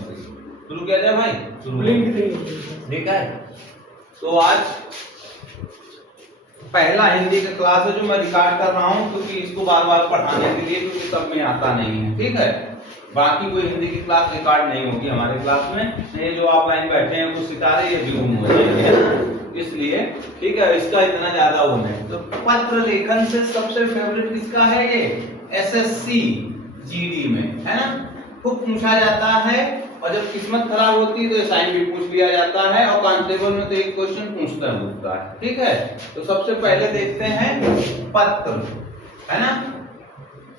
से शुरू किया जाए भाई, शुरू। ठीक है, तो आज पहला हिंदी का क्लास है जो मैं रिकॉर्ड कर रहा हूँ, क्योंकि इसको बार बार पढ़ाने के लिए, क्योंकि सब में आता नहीं है। ठीक है, बाकी कोई हिंदी की क्लास रिकॉर्ड नहीं होगी हमारे क्लास में। ये जो ऑफलाइन बैठे हैं वो सितारे ये भी गुम हो जाएंगे, इसलिए ठीक है, इसका इतना ज्यादा वो नहीं। तो पत्र लेखन से सबसे फेवरेट किसका है? ये एसएससी जीडी में है ना, खूब पूछा जाता है, और जब किस्मत खराब होती है तो साइन भी पूछ लिया जाता है, और कांस्टेबल में तो एक क्वेश्चन पूछता है। ठीक है, तो सबसे पहले देखते हैं पत्र, है ना,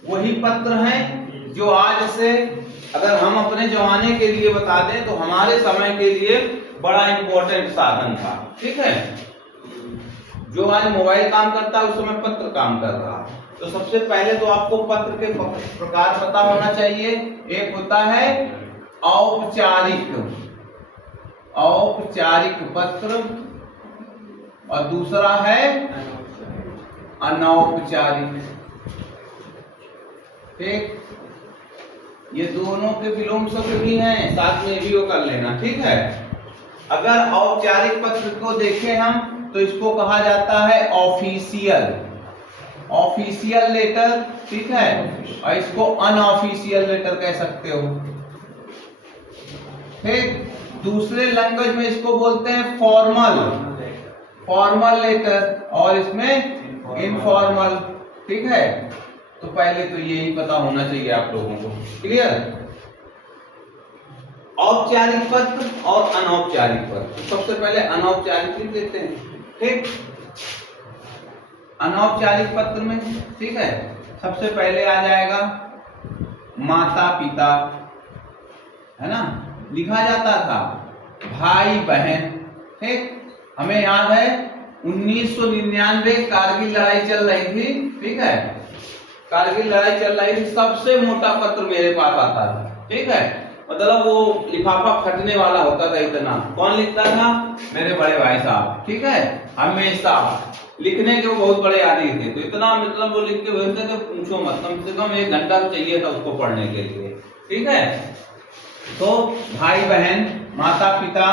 वही पत्र हैं जो आज से अगर हम अपने जमाने के लिए बता दें तो हमारे समय के लिए बड़ा इंपॉर्टेंट साधन था। ठीक है, जो आज मोबाइल काम करता है उस समय पत्र काम कर रहा है। तो सबसे पहले तो आपको पत्र के प्रकार पता होना चाहिए। एक होता है औपचारिक पत्र, और दूसरा है अनौपचारिक। ठीक, ये दोनों के विलोम शब्द भी हैं, साथ में भी वो कर लेना। ठीक है, अगर औपचारिक पत्र को देखें हम तो इसको कहा जाता है ऑफिशियल लेटर। ठीक है, और इसको अनऑफिशियल लेटर कह सकते हो। ठीक, दूसरे लैंग्वेज में इसको बोलते हैं फॉर्मल लेटर, और इसमें इनफॉर्मल। ठीक है, तो पहले तो यही पता होना चाहिए आप लोगों को। क्लियर? औपचारिक पत्र और अनौपचारिक पत्र। सबसे पहले अनौपचारिक लिख देते हैं। ठीक, अनौपचारिक पत्र में ठीक है, सबसे पहले आ जाएगा माता पिता, है ना, लिखा जाता था भाई बहन। ठीक, हमें याद है 1999 कारगिल लड़ाई चल रही थी। ठीक है, कारगिल लड़ाई चल रही थी, सबसे मोटा पत्र मेरे पास आता था। ठीक है, मतलब वो लिफाफा फटने वाला होता था इतना। कौन लिखता था? मेरे बड़े भाई साहब। ठीक है, हमेशा लिखने के वो बहुत बड़े आदि थे, तो इतना मतलब वो लिख के भेजते थे पूछो मत, कम से कम 1 घंटा चाहिए था उसको पढ़ने के लिए। ठीक है, तो भाई बहन, माता पिता,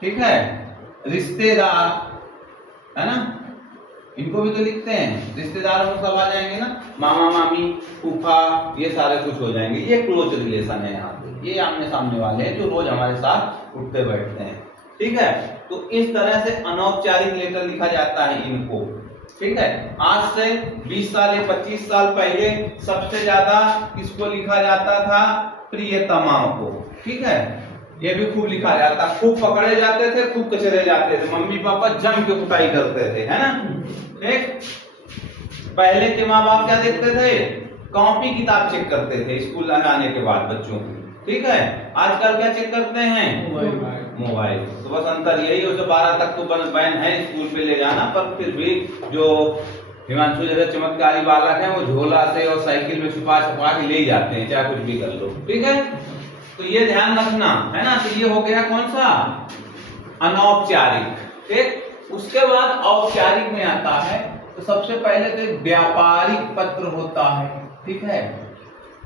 ठीक है, रिश्तेदार, है ना, इनको भी तो लिखते हैं। रिश्तेदारों में सब आ जाएंगे ना, मामा मामी फूफा, ये सारे कुछ हो जाएंगे। ये क्लोज रिलेशन है यहाँ पे, ये आमने सामने वाले हैं जो रोज हमारे साथ उठते बैठते हैं। ठीक है, तो इस तरह से अनौपचारिक लेटर लिखा जाता है इनको। ठीक है, आज से 20 साल या 25 साल पहले सबसे ज्यादा किसको लिखा जाता था? प्रियतमा को। ठीक है, ये भी खूब लिखा जाता, खूब पकड़े जाते थे, खूब कचरे जाते थे, मम्मी पापा जम के कुटाई करते थे, है ना। ठीक, पहले के माँ बाप क्या देखते थे? कॉपी किताब चेक करते थे स्कूल आने के बाद बच्चों की। ठीक है, आजकल क्या चेक करते हैं? मोबाइल। तो बस अंतर यही है, 12 तक तो बैन है स्कूल पे ले जाना, पर फिर भी जो हिमांशु जैसे चमत्कारी बालक हैं वो झोला से और साइकिल में छुपा के ले जाते हैं, चाहे कुछ भी कर लो। ठीक है, तो ये ध्यान रखना है ना। तो ये हो गया कौन सा? अनौपचारिक। ठीक, उसके बाद औपचारिक में आता है, तो सबसे पहले तो एक व्यापारिक पत्र होता है। ठीक है,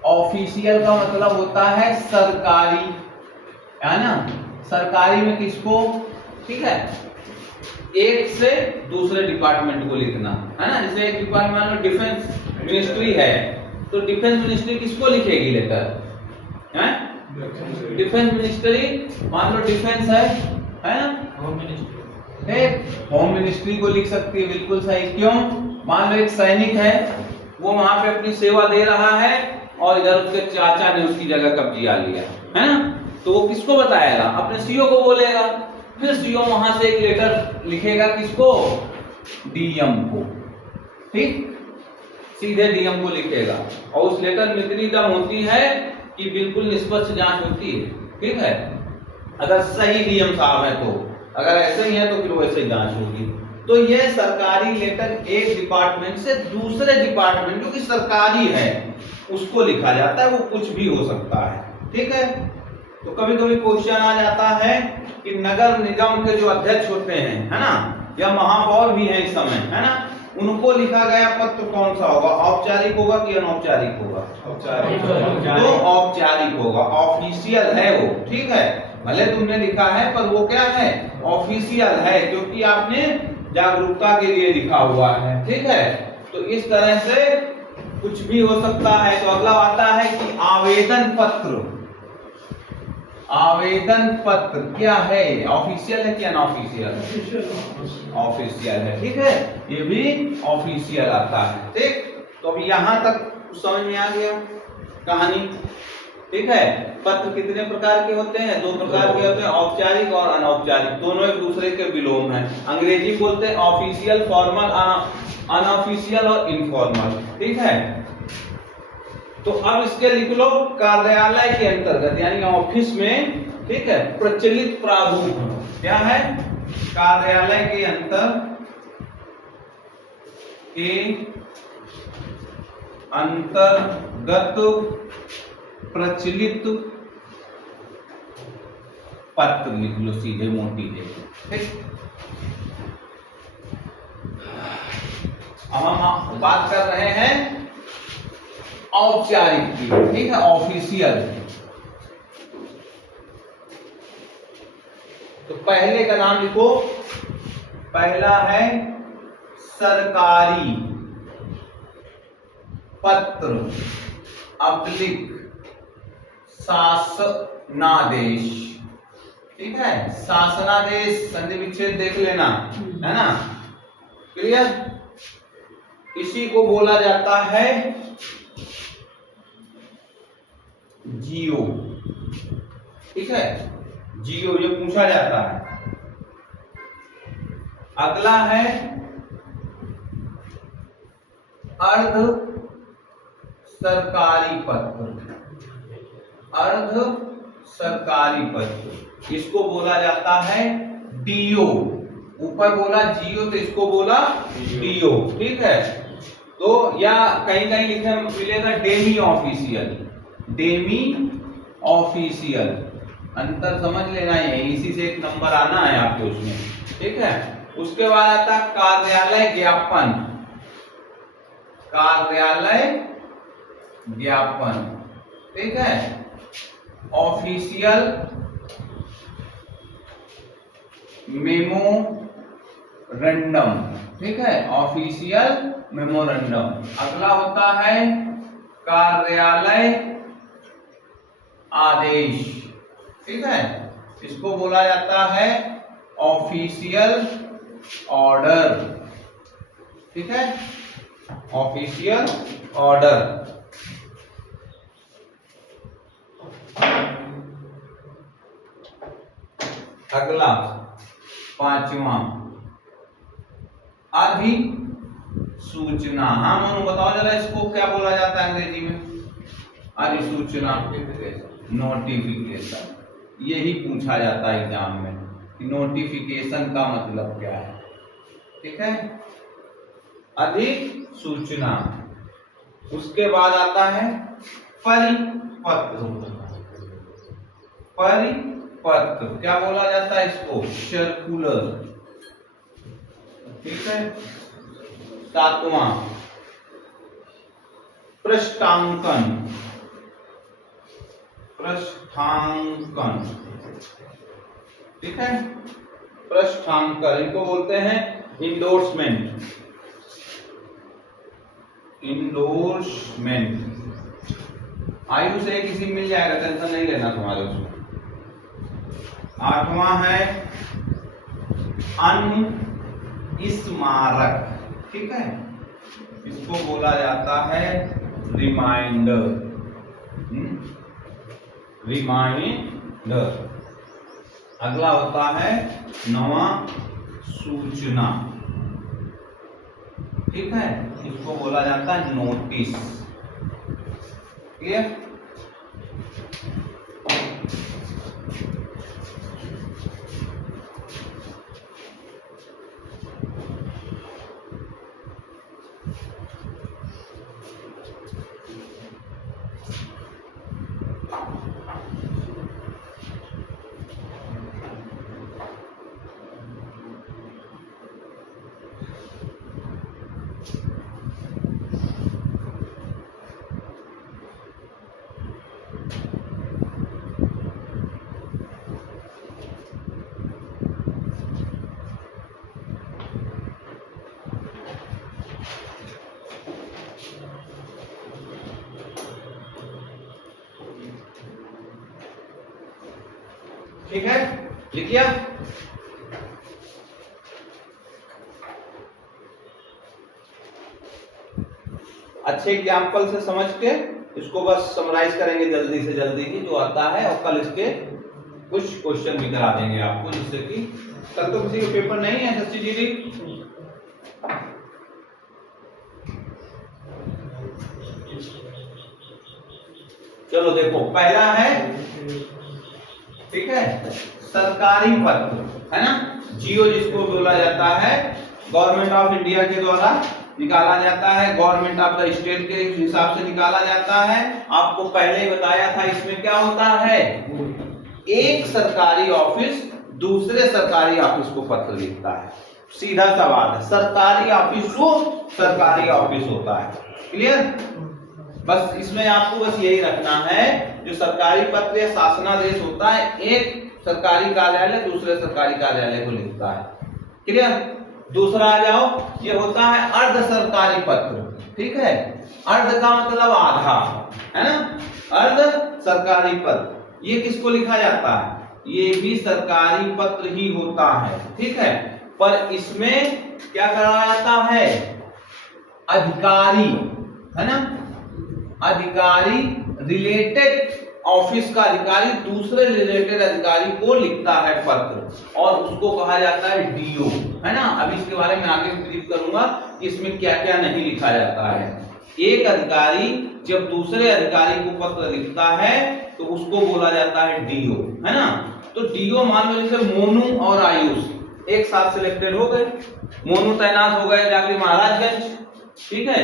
ऑफिशियल का मतलब होता है सरकारी, है ना। सरकारी में किसको? ठीक है, एक से दूसरे डिपार्टमेंट को लिखना, है ना। जैसे एक डिपार्टमेंट में डिफेंस मिनिस्ट्री है, तो डिफेंस मिनिस्ट्री किसको लिखेगी लेटर? हैं? डिफेंस मिनिस्ट्री, मान लो डिफेंस है ना, होम मिनिस्ट्री, होम मिनिस्ट्री को लिख सकती है। बिल्कुल सही। क्यों? मान लो एक सैनिक है, वो वहां पे अपनी सेवा दे रहा है और इधर उसके चाचा ने उसकी जगह कब्जा लिया, है ना, तो वो किसको बताएगा? अपने सीओ को बोलेगा। फिर सीओ वहां से एक लेटर लिखेगा, किसको? डीएम को। ठीक, सीधे डीएम को लिखेगा, और उस लेटर में इतनी दम होती है कि बिल्कुल निष्पक्ष जांच होती है। ठीक है, अगर सही डीएम साहब है तो, अगर ऐसे ही है तो फिर वैसे ही जांच होगी। तो ये सरकारी लेटर एक डिपार्टमेंट से दूसरे डिपार्टमेंट जो कि सरकारी है उसको लिखा जाता है, वो कुछ भी हो सकता है। ठीक है, तो कभी कभी क्वेश्चन आ जाता है कि नगर निगम के जो अध्यक्ष होते हैं, है ना, या महापौर भी हैं इस समय, है ना, उनको लिखा गया पत्र कौन सा होगा? औपचारिक होगा कि अनौपचारिक होगा? तो औपचारिक होगा, ऑफिशियल है वो, ठीक है। भले तुमने लिखा है पर वो क्या है, ऑफिशियल है, क्योंकि आपने जागरूकता के लिए लिखा हुआ है, ठीक है। तो इस तरह से कुछ भी हो सकता है। तो अगला आता है कि आवेदन पत्र। आवेदन पत्र क्या है, ऑफिशियल है क्या अनऑफिशियल? ऑफिशियल है, ठीक है, ये भी ऑफिशियल आता है, ठीक। तो अब यहां तक समझ में आ गया कहानी, ठीक है। पत्र कितने प्रकार के होते हैं? 2 प्रकार के होते हैं, औपचारिक और अनौपचारिक, दोनों एक दूसरे के विलोम हैं। अंग्रेजी बोलते हैं ऑफिशियल, फॉर्मल, अनऑफिशियल और इनफॉर्मल, ठीक है। तो अब इसके लिख लो कार्यालय के अंतर्गत यानी ऑफिस में, ठीक है, प्रचलित प्रारूप क्या है? कार्यालय के अंतर्गत प्रचलित पत्र लिख लो सीधे मोटी है, ठीक। अब हम बात कर रहे हैं औपचारिक की, ठीक है, ऑफिशियल। तो पहले का नाम लिखो, पहला है सरकारी पत्र अब्लिक शासनादेश, ठीक है। शासनादेश संधि विच्छेद देख लेना, है ना, क्लियर। इसी को बोला जाता है जियो, ठीक है, जियो, ये पूछा जाता है। अगला है अर्ध सरकारी पत्र। अर्ध सरकारी पत्र इसको बोला जाता है डीओ। ऊपर बोला जियो तो इसको बोला डीओ, ठीक है। तो या कहीं कहीं लिखे मिलेगा डेमी ऑफिशियल, डेमी ऑफिशियल, अंतर समझ लेना है, इसी से एक नंबर आना है आपके उसमें, ठीक है। उसके बाद आता कार्यालय ज्ञापन। कार्यालय ज्ञापन, ठीक है, ऑफिशियल मेमोरेंडम, ठीक है, ऑफिशियल मेमोरेंडम। अगला होता है कार्यालय आदेश, ठीक है, इसको बोला जाता है ऑफिशियल ऑर्डर, ठीक है, ऑफिशियल ऑर्डर। अगला 5वां अधिसूचना। हाँ मनु बताओ जरा इसको क्या बोला जाता है अंग्रेजी में? अधिसूचना, नोटिफिकेशन। यही पूछा जाता है एग्जाम में कि नोटिफिकेशन का मतलब क्या है, ठीक है, अधिसूचना। उसके बाद आता है परिपत्र। परिपत्र क्या बोला जाता है इसको? सर्कुलर, ठीक है। 7वां पृष्ठांकन। पृष्ठांकन, ठीक है, पृष्ठांकन इनको बोलते हैं इंडोर्समेंट। इंडोर्समेंट आयु से किसी मिल जाएगा, टेंशन नहीं लेना तुम्हारे उसमें। 8वां है अनुस्मारक, ठीक है, इसको बोला जाता है रिमाइंडर। रिमाइंडर। अगला होता है 9वां सूचना, ठीक है, इसको बोला जाता है नोटिस, क्लियर। ठीक है, लिख लिया। अच्छे एग्जाम्पल से समझ के इसको बस समराइज करेंगे जल्दी से जल्दी ही जो आता है, और कल इसके कुछ क्वेश्चन भी करा देंगे आपको, जिससे कि कल तो किसी का पेपर नहीं है सच्ची जी। चलो देखो, पहला है, ठीक है, सरकारी पत्र, है ना, जियो जिसको बोला जाता है, गवर्नमेंट ऑफ इंडिया के द्वारा निकाला जाता है, गवर्नमेंट ऑफ द स्टेट के हिसाब से निकाला जाता है। आपको पहले ही बताया था इसमें क्या होता है, एक सरकारी ऑफिस दूसरे सरकारी ऑफिस को पत्र लिखता है। सीधा सवाल है, सरकारी ऑफिस को सरकारी ऑफिस होता है। क्लियर? बस इसमें आपको बस यही रखना है, जो सरकारी पत्र या शासनादेश होता है, एक सरकारी कार्यालय दूसरे सरकारी कार्यालय को लिखता है। क्लियर? दूसरा आ जाओ, ये होता है अर्ध सरकारी पत्र। ठीक है, अर्ध का मतलब आधा, है ना, अर्ध सरकारी पत्र, ये किसको लिखा जाता है, ये भी सरकारी पत्र ही होता है। ठीक है, पर इसमें क्या करा जाता है, अधिकारी, है ना, अधिकारी रिलेटेड ऑफिस का अधिकारी दूसरे रिलेटेड अधिकारी को लिखता है पत्र, और उसको कहा जाता है डीओ, है ना। अभी इसके बारे में आगे ब्रीफ करूंगा कि इसमें क्या क्या नहीं लिखा जाता है। एक अधिकारी जब दूसरे अधिकारी को पत्र लिखता है तो उसको बोला जाता है डीओ, है ना। तो डीओ मान लो जैसे मोनू और आयुष एक साथ सिलेक्टेड हो गए, मोनू तैनात हो गए जाके महाराजगंज, ठीक है,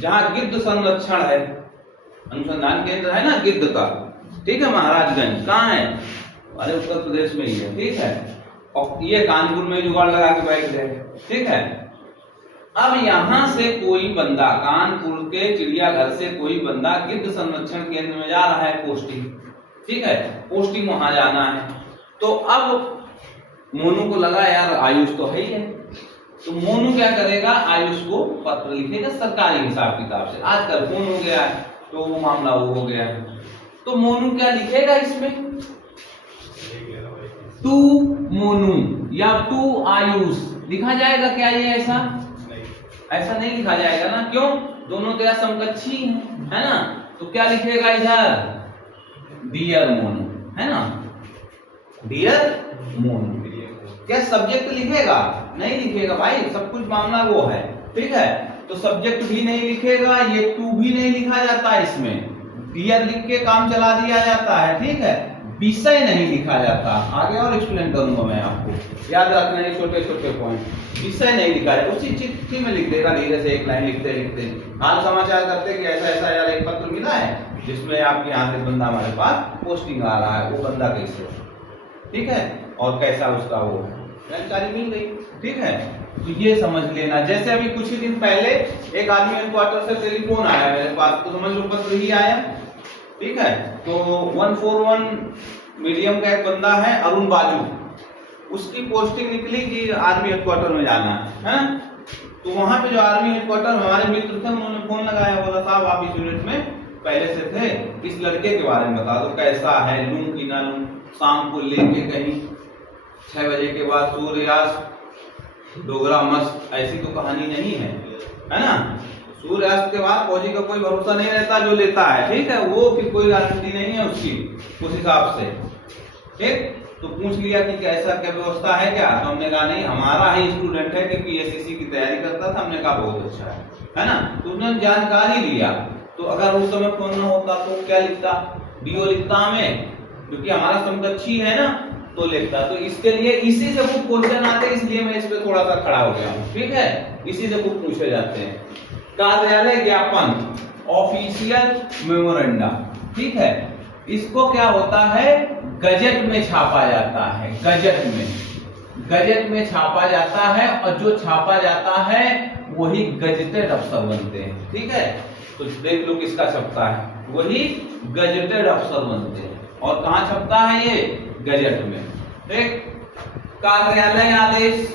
जहां गिद्ध संरक्षण है, अनुसंधान केंद्र है ना गिद्ध का, ठीक है, महाराजगंज कहाँ है, अरे उत्तर प्रदेश में ही है। ठीक है, और ये कानपुर में जुगाड़ लगा के बैठ गए। ठीक है, अब यहां से कोई बंदा, कानपुर के चिड़ियाघर से कोई बंदा गिद्ध संरक्षण केंद्र में जा रहा है पोस्टिंग, ठीक है, पोस्टिंग वहां जाना है। तो अब मोनू को लगा यार आयुष तो है ही है, तो मोनू क्या करेगा, आयुष को पत्र लिखेगा सरकारी हिसाब किताब से। आजकल फोन हो गया है तो वो मामला वो हो गया है, तो मोनू क्या लिखेगा इसमें, टू मोनू या टू आयुष लिखा जाएगा क्या, ये ऐसा ऐसा नहीं लिखा जाएगा ना, क्यों, दोनों तो यार समकक्षी है ना। तो क्या लिखेगा इधर, डियर मोनू, है ना, डियर मोनू। क्या सब्जेक्ट लिखेगा, नहीं लिखेगा भाई, सब कुछ मामला वो है। ठीक है, तो सब्जेक्ट भी नहीं लिखेगा, ये टू भी नहीं लिखा जाता इसमें, डियर लिख के काम चला दिया जाता है। ठीक है, विषय नहीं लिखा जाता, आगे और एक्सप्लेन करूंगा मैं आपको, याद रखना है छोटे छोटे पॉइंट। विषय नहीं लिखा है, उसी चिट्ठी में लिख देगा धीरे से, एक लाइन लिखते लिखते हाल समाचार करते कि ऐसा ऐसा यार एक पत्र मिला है जिसमें आपके यहाँ से बंदा हमारे पास पोस्टिंग आ रहा है, वो बंदा कैसे, ठीक है, और कैसा उसका वो जानकारी मिल गई। ठीक है, तो ये समझ लेना। जैसे अभी कुछ ही दिन पहले एक आर्मी हेडक्वार्टर से टेलीफोन आया मेरे पास, तो समझ लो पत्र ही आया। ठीक है, तो 141 मीडियम का एक बंदा है अरुण बाजू, उसकी पोस्टिंग निकली कि आर्मी हेडक्वार्टर में जाना है। तो वहां पे जो आर्मी हेडक्वार्टर हमारे मित्र थे, उन्होंने फोन लगाया, बोला साहब आप इस यूनिट में पहले से थे, इस लड़के के बारे में बता दो कैसा है, लूं कि ना लूं, शाम को लेके कहीं 6 बजे के बाद सूर्यास्त डोगरा मस्त, ऐसी तो कहानी नहीं है ना। सूर्यास्त के बाद फौजी का कोई भरोसा नहीं रहता, जो लेता है, ठीक है, वो फिर कोई गारंटी नहीं है उसकी उस हिसाब से। ठीक, तो पूछ लिया कि कैसा क्या व्यवस्था है क्या, तो हमने कहा नहीं, हमारा ही स्टूडेंट है कि पीएससीसी की तैयारी करता था। हमने कहा बहुत अच्छा है ना। तो उसने जानकारी लिया, तो अगर उस समय फोन न होता तो क्या लिखता, डीओ लिखता हमें, क्योंकि हमारा समकक्षी है ना, तो लिखता। तो इसके लिए इसी से कुछ क्वेश्चन आते हैं, इसलिए मैं इस पे थोड़ा सा खड़ा हो गया हूँ। ठीक है, इसी से कुछ पूछे जाते हैं। कार्यालय ज्ञापन, ऑफिशियल मेमोरेंडा, ठीक है, इसको क्या होता है, गजट में छापा जाता है, गजट में छापा जाता है, और जो छापा जाता है वही गजटेड अफसर बनते हैं। ठीक है, तो देख लो किसका छपता है, वही गजटेड अफसर बनते हैं। और कहाँ छपता है ये, गजट में। ठीक, कार्यालय आदेश,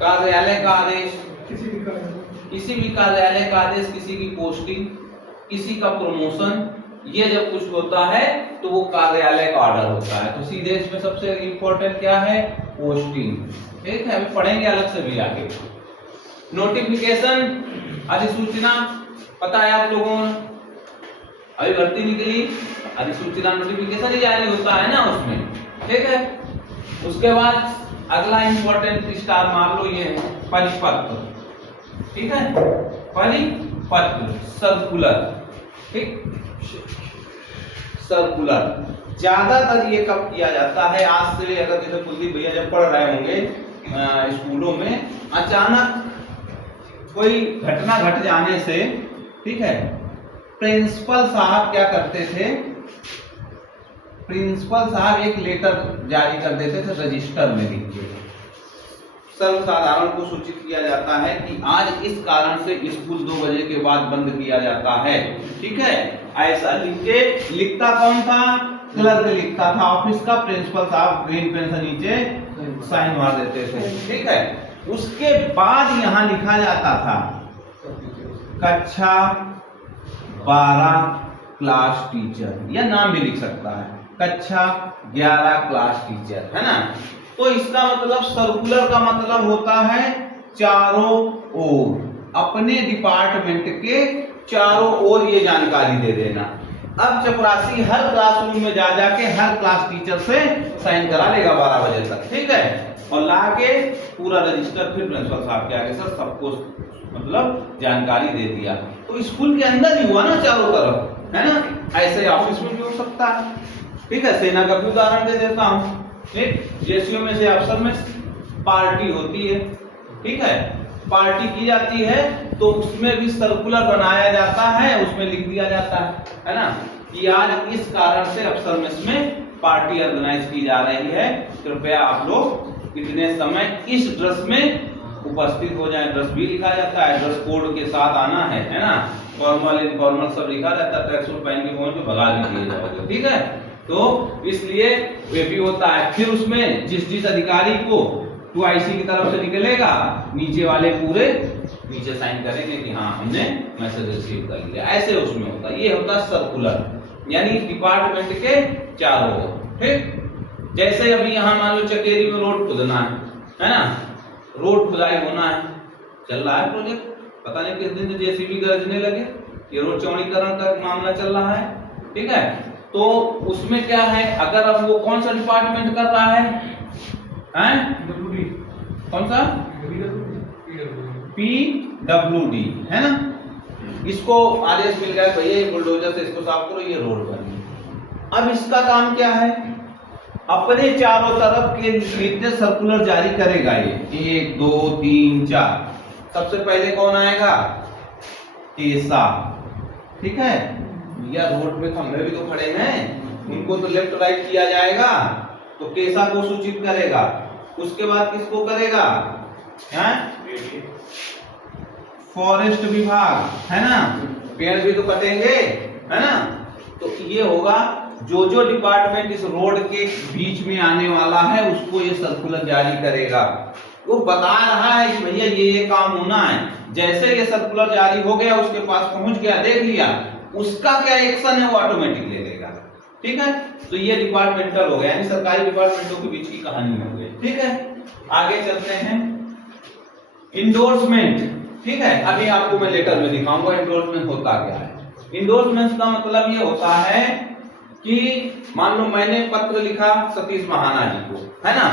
कार्यालय का आदेश, किसी भी कार्यालय का आदेश, किसी की पोस्टिंग, किसी का प्रमोशन, ये जब कुछ होता है तो वो कार्यालय का ऑर्डर होता है। तो सीधे इसमें सबसे इंपॉर्टेंट क्या है, पोस्टिंग। ठीक है, अभी पढ़ेंगे अलग से भी आगे। नोटिफिकेशन, अधिसूचना, पता है आप लोगों को, अभी भर्ती निकली, अधिसूचना नोटिफिकेशन ही जारी होता है ना उसमें। ठीक है, उसके बाद अगला इंपॉर्टेंट स्टार मार लो, ये है परिपत्र। ठीक है, परिपत्र, सर्कुलर। ठीक, सर्कुलर ज्यादातर ये कब किया जाता है, आज से अगर जैसे कुलदीप भैया जब पढ़ रहे होंगे स्कूलों में, अचानक कोई घटना घट जाने से, ठीक है, प्रिंसिपल साहब क्या करते थे, प्रिंसिपल साहब एक लेटर जारी कर देते थे रजिस्टर में लिख के, सर्वसाधारण को सूचित किया जाता है कि आज इस कारण से स्कूल 2 बजे के बाद बंद किया जाता है। ठीक है, ऐसा लिख के, लिखता कौन था, क्लर्क लिखता था ऑफिस का, प्रिंसिपल साहब ग्रीन पेन से नीचे साइन मार देते थे। ठीक है, उसके बाद यहाँ लिखा जाता था कक्षा 12 क्लास टीचर, या नाम भी लिख सकता है, कक्षा 11 क्लास टीचर, है ना। तो इसका मतलब सर्कुलर का मतलब होता है चारों ओर, अपने डिपार्टमेंट के चारों ओर ये जानकारी दे देना। अब चपरासी हर क्लासरूम में जा जाके हर क्लास टीचर से साइन करा लेगा 12 बजे तक। ठीक है, और लाके पूरा रजिस्टर फिर प्रिंसिपल साहब के आगे सर सबको मतलब जानकारी दे दिया। तो स्कूल के अंदर ही हुआ ना चारों तरफ, है ना। ऐसे ऑफिस में भी हो सकता है। ठीक है, सेना का भी उदाहरण दे देता हूँ। ठीक, जेसीओ में से अफसर में पार्टी होती है, ठीक है, पार्टी की जाती है, तो उसमें भी सर्कुलर बनाया जाता है, उसमें लिख दिया जाता है ना, कि आज इस कारण से अफसर मेस में पार्टी ऑर्गेनाइज की जा रही है, कृपया आप लोग इतने समय इस ड्रेस में उपस्थित हो जाएं। ड्रेस भी लिखा जाता है, ड्रेस कोड के साथ आना है ना, फॉर्मल इनफॉर्मल सब लिखा रहता है, ट्रैक सूट पहन के पहुंच के भगा भी दिए जाओगे। ठीक है, तो इसलिए वे भी होता है। फिर उसमें जिस अधिकारी को 2IC की तरफ से निकलेगा, नीचे वाले पूरे नीचे साइन करेंगे कि हाँ हमने मैसेज रिसीव कर लिया, ऐसे उसमें होता है। ये होता है सर्कुलर, यानी डिपार्टमेंट के चारों ओर। ठीक, जैसे अभी यहाँ मान लो चकेरी में रोड खोदना है ना, रोड खुदाई होना है, चल रहा है प्रोजेक्ट, पता नहीं किस दिन से जेसीबी गरजने लगे, ये रोड चौड़ीकरण का मामला चल रहा है। ठीक है, तो उसमें क्या है, अगर अब वो कौन सा डिपार्टमेंट कर रहा है, कौन सा, PWD, है ना। इसको आदेश मिल गया भैया ये बुलडोजर से इसको साफ करो, ये रोड बनी। अब इसका काम क्या है, अपने चारों तरफ के कितने सर्कुलर जारी करेगा ये, 1 2 3 4। सबसे पहले कौन आएगा, केसा। ठीक है, या रोड में खंभे भी तो खड़े हैं, उनको तो लेफ्ट राइट किया जाएगा, तो केसा को सूचित करेगा। उसके बाद किसको करेगा, फॉरेस्ट विभाग, है ना, पेड़ भी तो कटेंगे, है ना। तो ये होगा जो डिपार्टमेंट इस रोड के बीच में आने वाला है उसको ये सर्कुलर जारी करेगा। वो बता रहा है कि भैया ये काम होना है। जैसे ये सर्कुलर जारी हो गया, उसके पास पहुंच गया, देख लिया, उसका क्या एक्शन है वो ऑटोमेटिक ले लेगा। ठीक है, तो ये डिपार्टमेंटल हो गया, यानी सरकारी डिपार्टमेंटों के बीच की कहानी हो गई। ठीक है, आगे चलते हैं, इंडोर्समेंट। ठीक है, अभी आपको मैं लेटर में दिखाऊंगा इंडोर्समेंट होता क्या है। इंडोर्समेंट का मतलब ये होता है कि मान लो मैंने पत्र लिखा सतीश महाना जी को, है ना,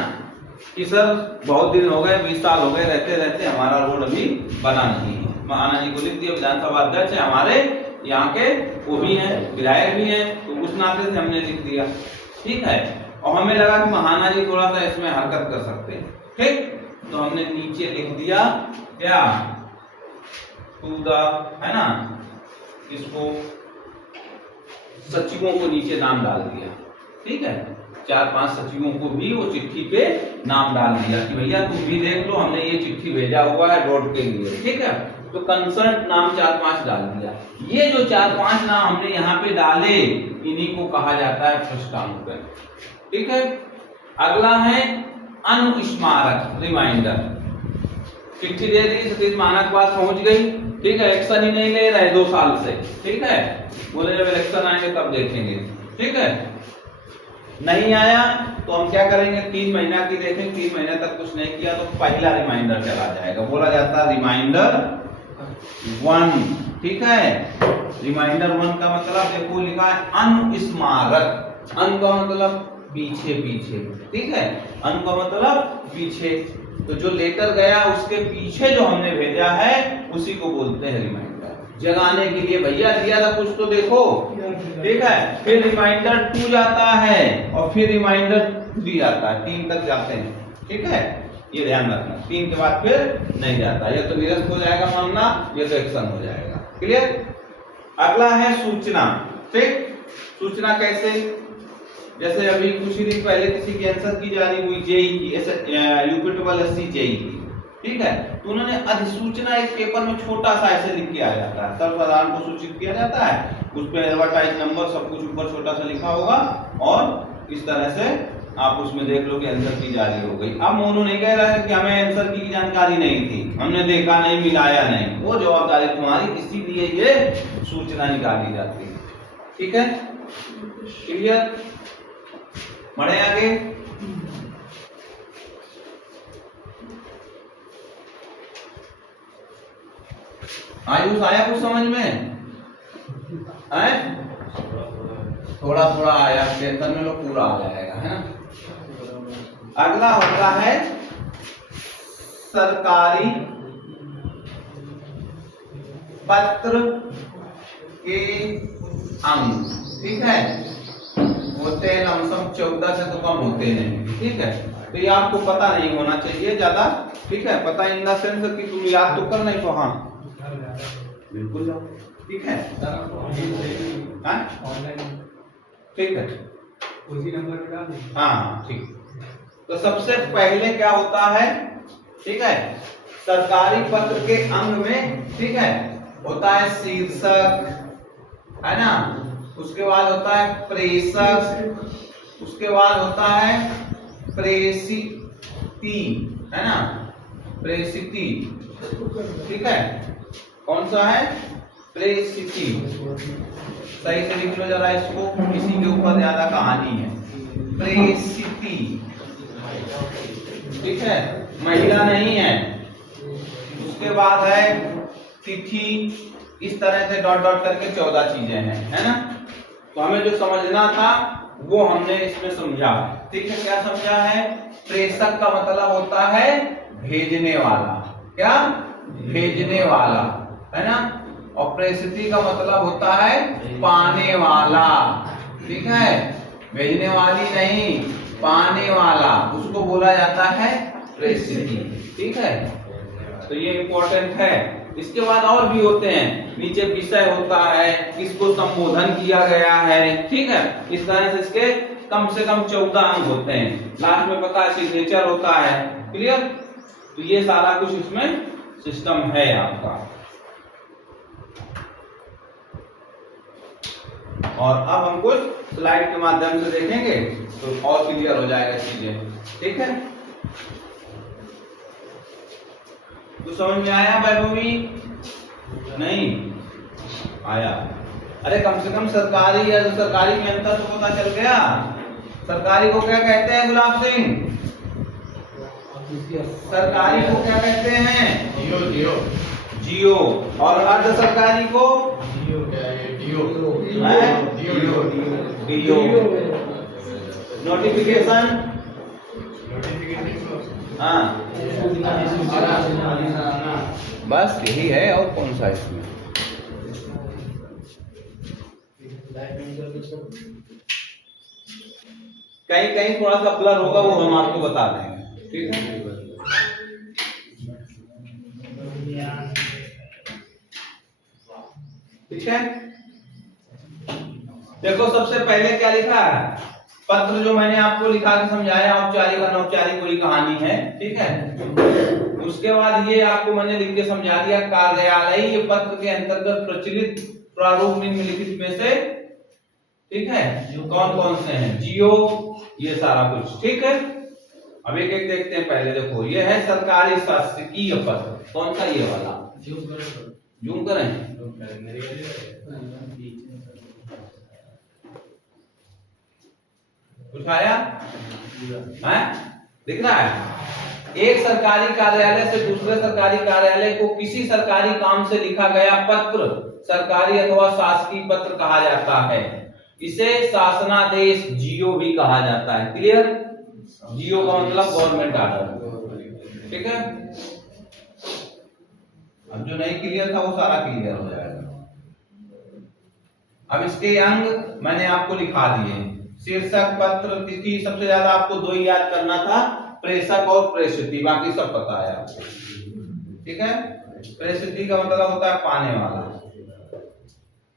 कि सर बहुत दिन हो गए, 20 साल हो गए रहते रहते हमारा रोड अभी बना नहीं है। महाना जी को लिख दिया, विधानसभा अध्यक्ष है हमारे यहाँ के, वो भी हैं, विधायक भी हैं, तो उस नाते से हमने लिख दिया। ठीक है, और हमें लगा कि महाना जी थोड़ा सा इसमें हरकत कर सकते हैं। ठीक, तो हमने नीचे लिख दिया क्या, टू द, है ना, इसको सचिवों को नीचे नाम डाल दिया। ठीक है, 4-5 सचिवों को भी वो चिट्ठी पे नाम डाल दिया कि भैया तुम भी देख लो, हमने ये चिट्ठी भेजा हुआ है रोड के लिए। ठीक है, तो कंसर्न नाम 4-5 डाल दिया। ये जो 4-5 नाम हमने यहाँ पे डाले, इन्हीं को कहा जाता है पृष्ठांकन। ठीक है, अगला है अनुस्मारक, रिमाइंडर। चिट्ठी दे दी, सतीश महाना के पास पहुंच गई, ठीक है, एक्शन ही नहीं ले रहे 2 साल से, ठीक है, बोले जब इलेक्शन आएंगे तब देखेंगे, ठीक है। नहीं आया तो हम क्या करेंगे, 3 महीना की देखें, 3 महीने तक कुछ नहीं किया तो पहला रिमाइंडर चला जाएगा, बोला जाता है रिमाइंडर 1, ठीक है। रिमाइंडर 1 का मतलब देखो लिखा है अनुस्मारक, अन का मतलब पीछे पीछे, ठीक है, अन का मतलब पीछे, तो जो लेटर गया उसके पीछे जो हमने भेजा है उसी को बोलते हैं रिमाइंडर। जगाने के लिए भैया दिया था कुछ तो देखो, ठीक है, फिर रिमाइंडर 2 जाता है और फिर रिमाइंडर 3 आता है, 3 तक जाते हैं, ठीक है, ये ध्यान रखना। 3 के बाद फिर नहीं जाता, ये तो निरस्त हो जाएगा मामला, ये तो एक्शन हो जाएगा, क्लियर। अगला है सूचना, ठीक। सूचना कैसे, जैसे अभी कुछ ही दिन पहले किसी की आंसर की जारी हुई जेई की, यूपी जेई की, ठीक है, तो उन्होंने अधिसूचना एक पेपर में छोटा सा ऐसे लिख के आ जाता है, सर्वसाधारण को सूचित किया जाता है, उस पे एडवर्टाइज नंबर सब कुछ ऊपर छोटा सा लिखा होगा और इस तरह से आप उसमें देख लो कि आंसर की जारी हो गई। अब मोनू नहीं कह रहा है कि हमें आंसर की जानकारी नहीं थी, हमने देखा नहीं, मिलाया नहीं, वो जवाबदारी तुम्हारी, इसीलिए ये सूचना निकाली जाती है, ठीक है, क्लियर। बढ़े आगे। आयुष आया कुछ समझ में, है थोड़ा थोड़ा आया, टेंशन में लोग पूरा आ जाएगा, है ना। अगला होता है सरकारी पत्र के अंक, ठीक है, होते हैं लमसम 14 से तो कम होते नहीं, ठीक है, तो ये आपको पता नहीं होना चाहिए ज्यादा, ठीक है, पता इन द सेंस कि तुम याद तो कर नहीं पाओ, हाँ बिल्कुल जाओ, ठीक है, ठीक है, उसी नंबर पे डाल दें। हाँ ठीक। तो सबसे पहले क्या होता है, ठीक है, सरकारी पत्र के अंग में, ठीक है, होता है शीर्षक, है ना, उसके बाद होता है प्रेषक, उसके बाद होता है प्रेषिती, है ना, प्रेषिती, ठीक है, कौन सा है प्रेषिती, सही से लिख लो जरा इसको, किसी के ऊपर ज्यादा कहानी है, प्रेषिती, ठीक है, महिला नहीं है। उसके बाद है तिथि, इस तरह से डॉट डॉट करके 14 चीजें हैं, है ना। तो हमें जो समझना था वो हमने इसमें समझा, ठीक है, क्या समझा है, प्रेषक का मतलब होता है भेजने वाला, क्या भेजने वाला, है ना, और प्रेषिती का मतलब होता है पाने वाला, ठीक है, भेजने वाली नहीं, पाने वाला, उसको बोला जाता है प्रेषिती, ठीक है, तो ये इंपॉर्टेंट है। इसके बाद और भी होते हैं, नीचे विषय होता है, किसको संबोधन किया गया है, ठीक है, इस तरह से इसके कम से कम 14 अंक होते हैं, लास्ट में पता है सिग्नेचर होता है, क्लियर। तो ये सारा कुछ इसमें सिस्टम है आपका, और अब हम कुछ स्लाइड के माध्यम से देखेंगे तो और क्लियर हो जाएगा चीजें, ठीक है। तो समझ में आया वैभवी, नहीं आया, अरे कम से कम सरकारी या सरकारी में अंतर तो पता चल गया। सरकारी को क्या कहते हैं गुलाब सिंह, सरकारी को क्या कहते हैं, जियो जियो जियो, और अर्ध सरकारी को जियो क्या है, डियो डियो, डियो, नोटिफिकेशन, हाँ बस यही है, और कौन सा इसमें, कहीं कहीं थोड़ा सा ब्लर होगा, वो हम आपको बता देंगे, ठीक है। ठीक है, देखो सबसे पहले क्या लिखा है, पत्र जो मैंने आपको लिखा के समझाया, औपचारिक अनौपचारिक पूरी कहानी है, ठीक है। उसके बाद ये आपको मैंने लिख के समझा दिया कार्यालय, ये पत्र के अंतर्गत प्रचलित प्रारूप निम्नलिखित में से, ठीक है, कौन कौन से हैं, जियो, ये सारा कुछ, ठीक है। अब एक एक देखते हैं, पहले देखो ये है सरकारी शासकीय पत्र, कौन सा, ये वाला, जूम करें, कुछ आया है? दिख रहा है? एक सरकारी कार्यालय से दूसरे सरकारी कार्यालय को किसी सरकारी काम से लिखा गया पत्र सरकारी अथवा शासकीय पत्र कहा जाता है। इसे शासनादेश जीओ भी कहा जाता है। क्लियर? जीओ का मतलब गवर्नमेंट ऑर्डर। ठीक है, अब जो नहीं क्लियर था वो सारा क्लियर हो जाएगा। अब इसके अंग मैंने आपको लिखा दिए। शीर्षक, पत्र, तिथि, सबसे ज्यादा आपको दो ही याद करना था, प्रेषक और प्रेषित, बाकी सब पता है आपको। ठीक है, प्रेषित का मतलब होता है पाने वाला।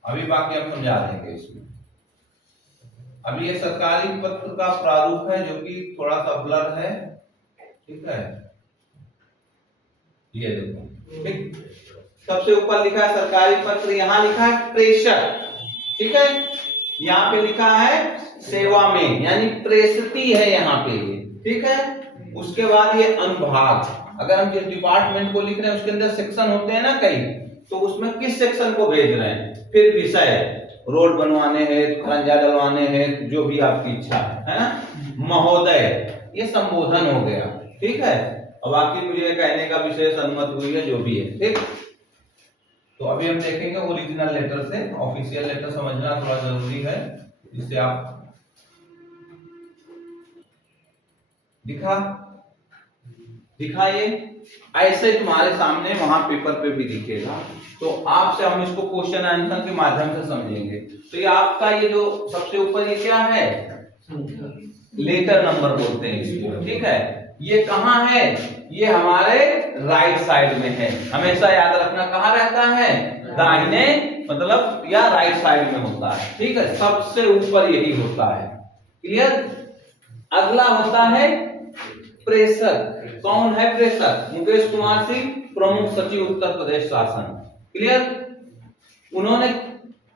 अभी बाकी हम समझा देंगे इसमें। अब ये सरकारी पत्र का प्रारूप है जो कि थोड़ा सा ब्लर है। ठीक है, ये देखो, ठीक, सबसे ऊपर लिखा है सरकारी पत्र, यहाँ लिखा है प्रेषक। ठीक है, यहाँ पे लिखा है सेवा में, यानी प्रेषिती है यहाँ पे ये। ठीक है, उसके बाद ये अनुभाग। अगर हम जिस डिपार्टमेंट को लिख रहे हैं उसके अंदर सेक्शन होते हैं ना कई, तो उसमें किस सेक्शन को भेज रहे हैं। फिर विषय, रोड बनवाने हैं, खरंजा डलवाने हैं, जो भी आपकी इच्छा है ना। महोदय, ये संबोधन हो गया। ठीक है, अब बाकी मुझे कहने का विशेष अनुमति हुई है, जो भी है। ठीक, तो अभी हम देखेंगे ओरिजिनल लेटर से। ऑफिशियल लेटर समझना थोड़ा जरूरी है, जिससे आप दिखा ये ऐसे तुम्हारे सामने वहां पेपर पे भी दिखेगा, तो आपसे हम इसको क्वेश्चन आंसर के माध्यम से समझेंगे। तो ये आपका ये जो सबसे ऊपर ये क्या है, लेटर नंबर बोलते हैं इसको। ठीक है, ये कहाँ है, ये हमारे राइट साइड में है। हमेशा याद रखना, कहाँ रहता है, दाहिने मतलब या राइट साइड में होता है। ठीक है, सबसे ऊपर यही होता है। क्लियर? अगला होता है प्रेषक। कौन है प्रेषक? मुकेश कुमार सिंह, प्रमुख सचिव उत्तर प्रदेश शासन। क्लियर? उन्होंने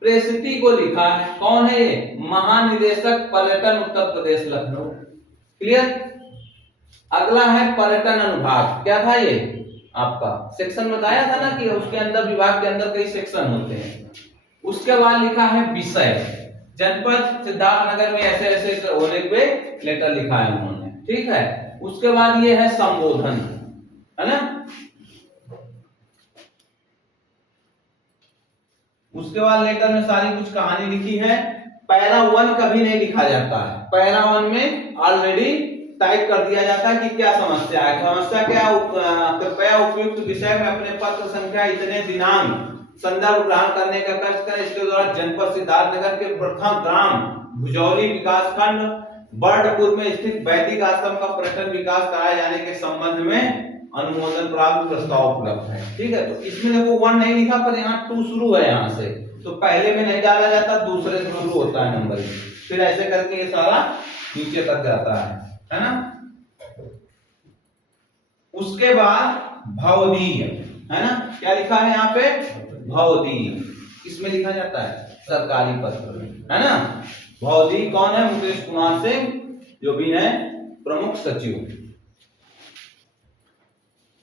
प्रेषिती को लिखा है। कौन है ये? महानिदेशक पर्यटन उत्तर प्रदेश लखनऊ। क्लियर? अगला है पर्यटन अनुभाग। क्या था ये आपका? सेक्शन बताया था ना कि उसके अंदर, विभाग के अंदर कई सेक्शन होते हैं। उसके बाद लिखा है विषय। जनपद सिद्धार्थनगर में ऐसे ऐसे होने पे लेटर लिखा है उन्होंने। ठीक है, उसके बाद ये है संबोधन, है ना। उसके बाद लेटर में सारी कुछ कहानी लिखी है। पैरा 1 कभी नहीं लिखा जाता है। पैरा 1 में ऑलरेडी टाइप कर दिया जाता है कि क्या समस्या है। समस्या क्या? कृपया उपयुक्त विषय में अपने पत्र संख्या इतने दिनांक संदर्भ ग्रहण करने का कष्ट करें। इसके द्वारा जनपद सिद्धार्थनगर के प्रथम ग्राम भुजौली विकास खंड बर्डपुर में स्थित वैदिक आश्रम का पर्यटन विकास कराए जाने के संबंध में अनुमोदन प्राप्त प्रस्ताव उपलब्ध है। ठीक है, तो इसमें देखो 1 नहीं लिखा, पर यहाँ 2 शुरू है। यहाँ से तो पहले में नहीं डाला जाता, दूसरे से शुरू होता है नंबर, फिर ऐसे करके ये सारा नीचे तक जाता है ना। उसके बाद भवदीय, है ना। क्या लिखा है यहाँ पे? भवदीय। इसमें लिखा जाता है सरकारी पत्र, है ना। भवदीय कौन है? मुकेश कुमार सिंह, जो भी है प्रमुख सचिव।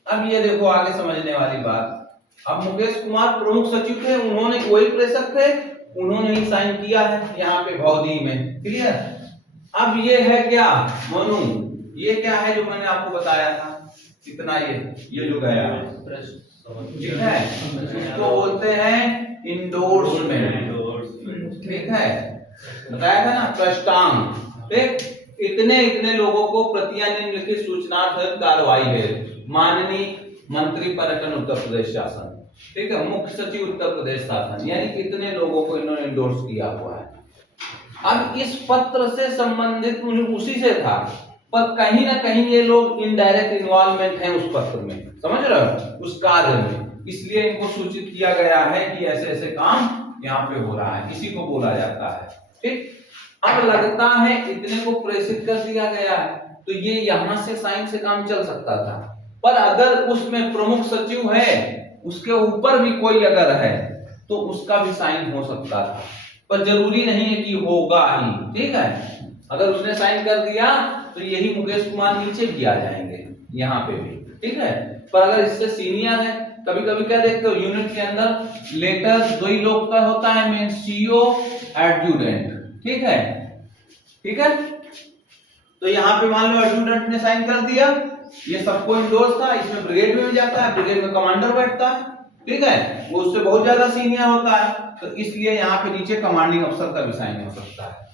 अब ये देखो आगे समझने वाली बात। अब मुकेश कुमार प्रमुख सचिव थे, उन्होंने वही प्रेषक थे, उन्होंने ही साइन किया है यहाँ पे भवदीय में। क्लियर? अब ये है क्या मनु, ये क्या है जो मैंने आपको बताया था, कितना ये जो गया है, ठीक है, इसको बोलते हैं इंडोर्समेंट। ठीक है, बताया था ना, प्रस्तांग। ठीक, इतने लोगों को प्रतिया निम्नलिखित सूचना सहित कार्रवाई है। माननीय मंत्री पर्यटन उत्तर प्रदेश शासन, ठीक है, मुख्य सचिव उत्तर प्रदेश शासन, यानी कितने लोगों को इन्होंने इंडोर्स किया हुआ है। अब इस पत्र से संबंधित उसी से था, पर कहीं ना कहीं ये लोग इनडायरेक्ट इन्वॉल्वमेंट है उस पत्र में, समझ रहे हो, उस कार्य में, इसलिए इनको सूचित किया गया है कि ऐसे ऐसे काम यहाँ पे हो रहा है, इसी को बोला जाता है। ठीक, अब लगता है इतने को प्रेषित कर दिया गया है, तो ये यहाँ से साइन से काम चल सकता था, पर अगर उसमें प्रमुख सचिव है, उसके ऊपर भी कोई अगर है तो उसका भी साइन हो सकता था, पर जरूरी नहीं है कि होगा ही। ठीक है, अगर उसने साइन कर दिया तो यही मुकेश कुमार नीचे भी आ जाएंगे यहाँ पे भी। ठीक है। पर अगर इससे सीनियर है, कभी कभी क्या देखते हो यूनिट के अंदर लेटर दो ही लोग का होता है, मीन सीओ एडजुटेंट, ठीक है, ठीक है। तो यहाँ पे मान लो एडजुटेंट ने साइन कर दिया, ये सबको इंडोर्स था, इसमें ब्रिगेड में भी जाता है, ब्रिगेड में कमांडर बैठता है, ठीक है, वो उससे बहुत ज्यादा सीनियर होता है, तो इसलिए यहाँ पे नीचे कमांडिंग अफसर का भी साइन हो सकता है।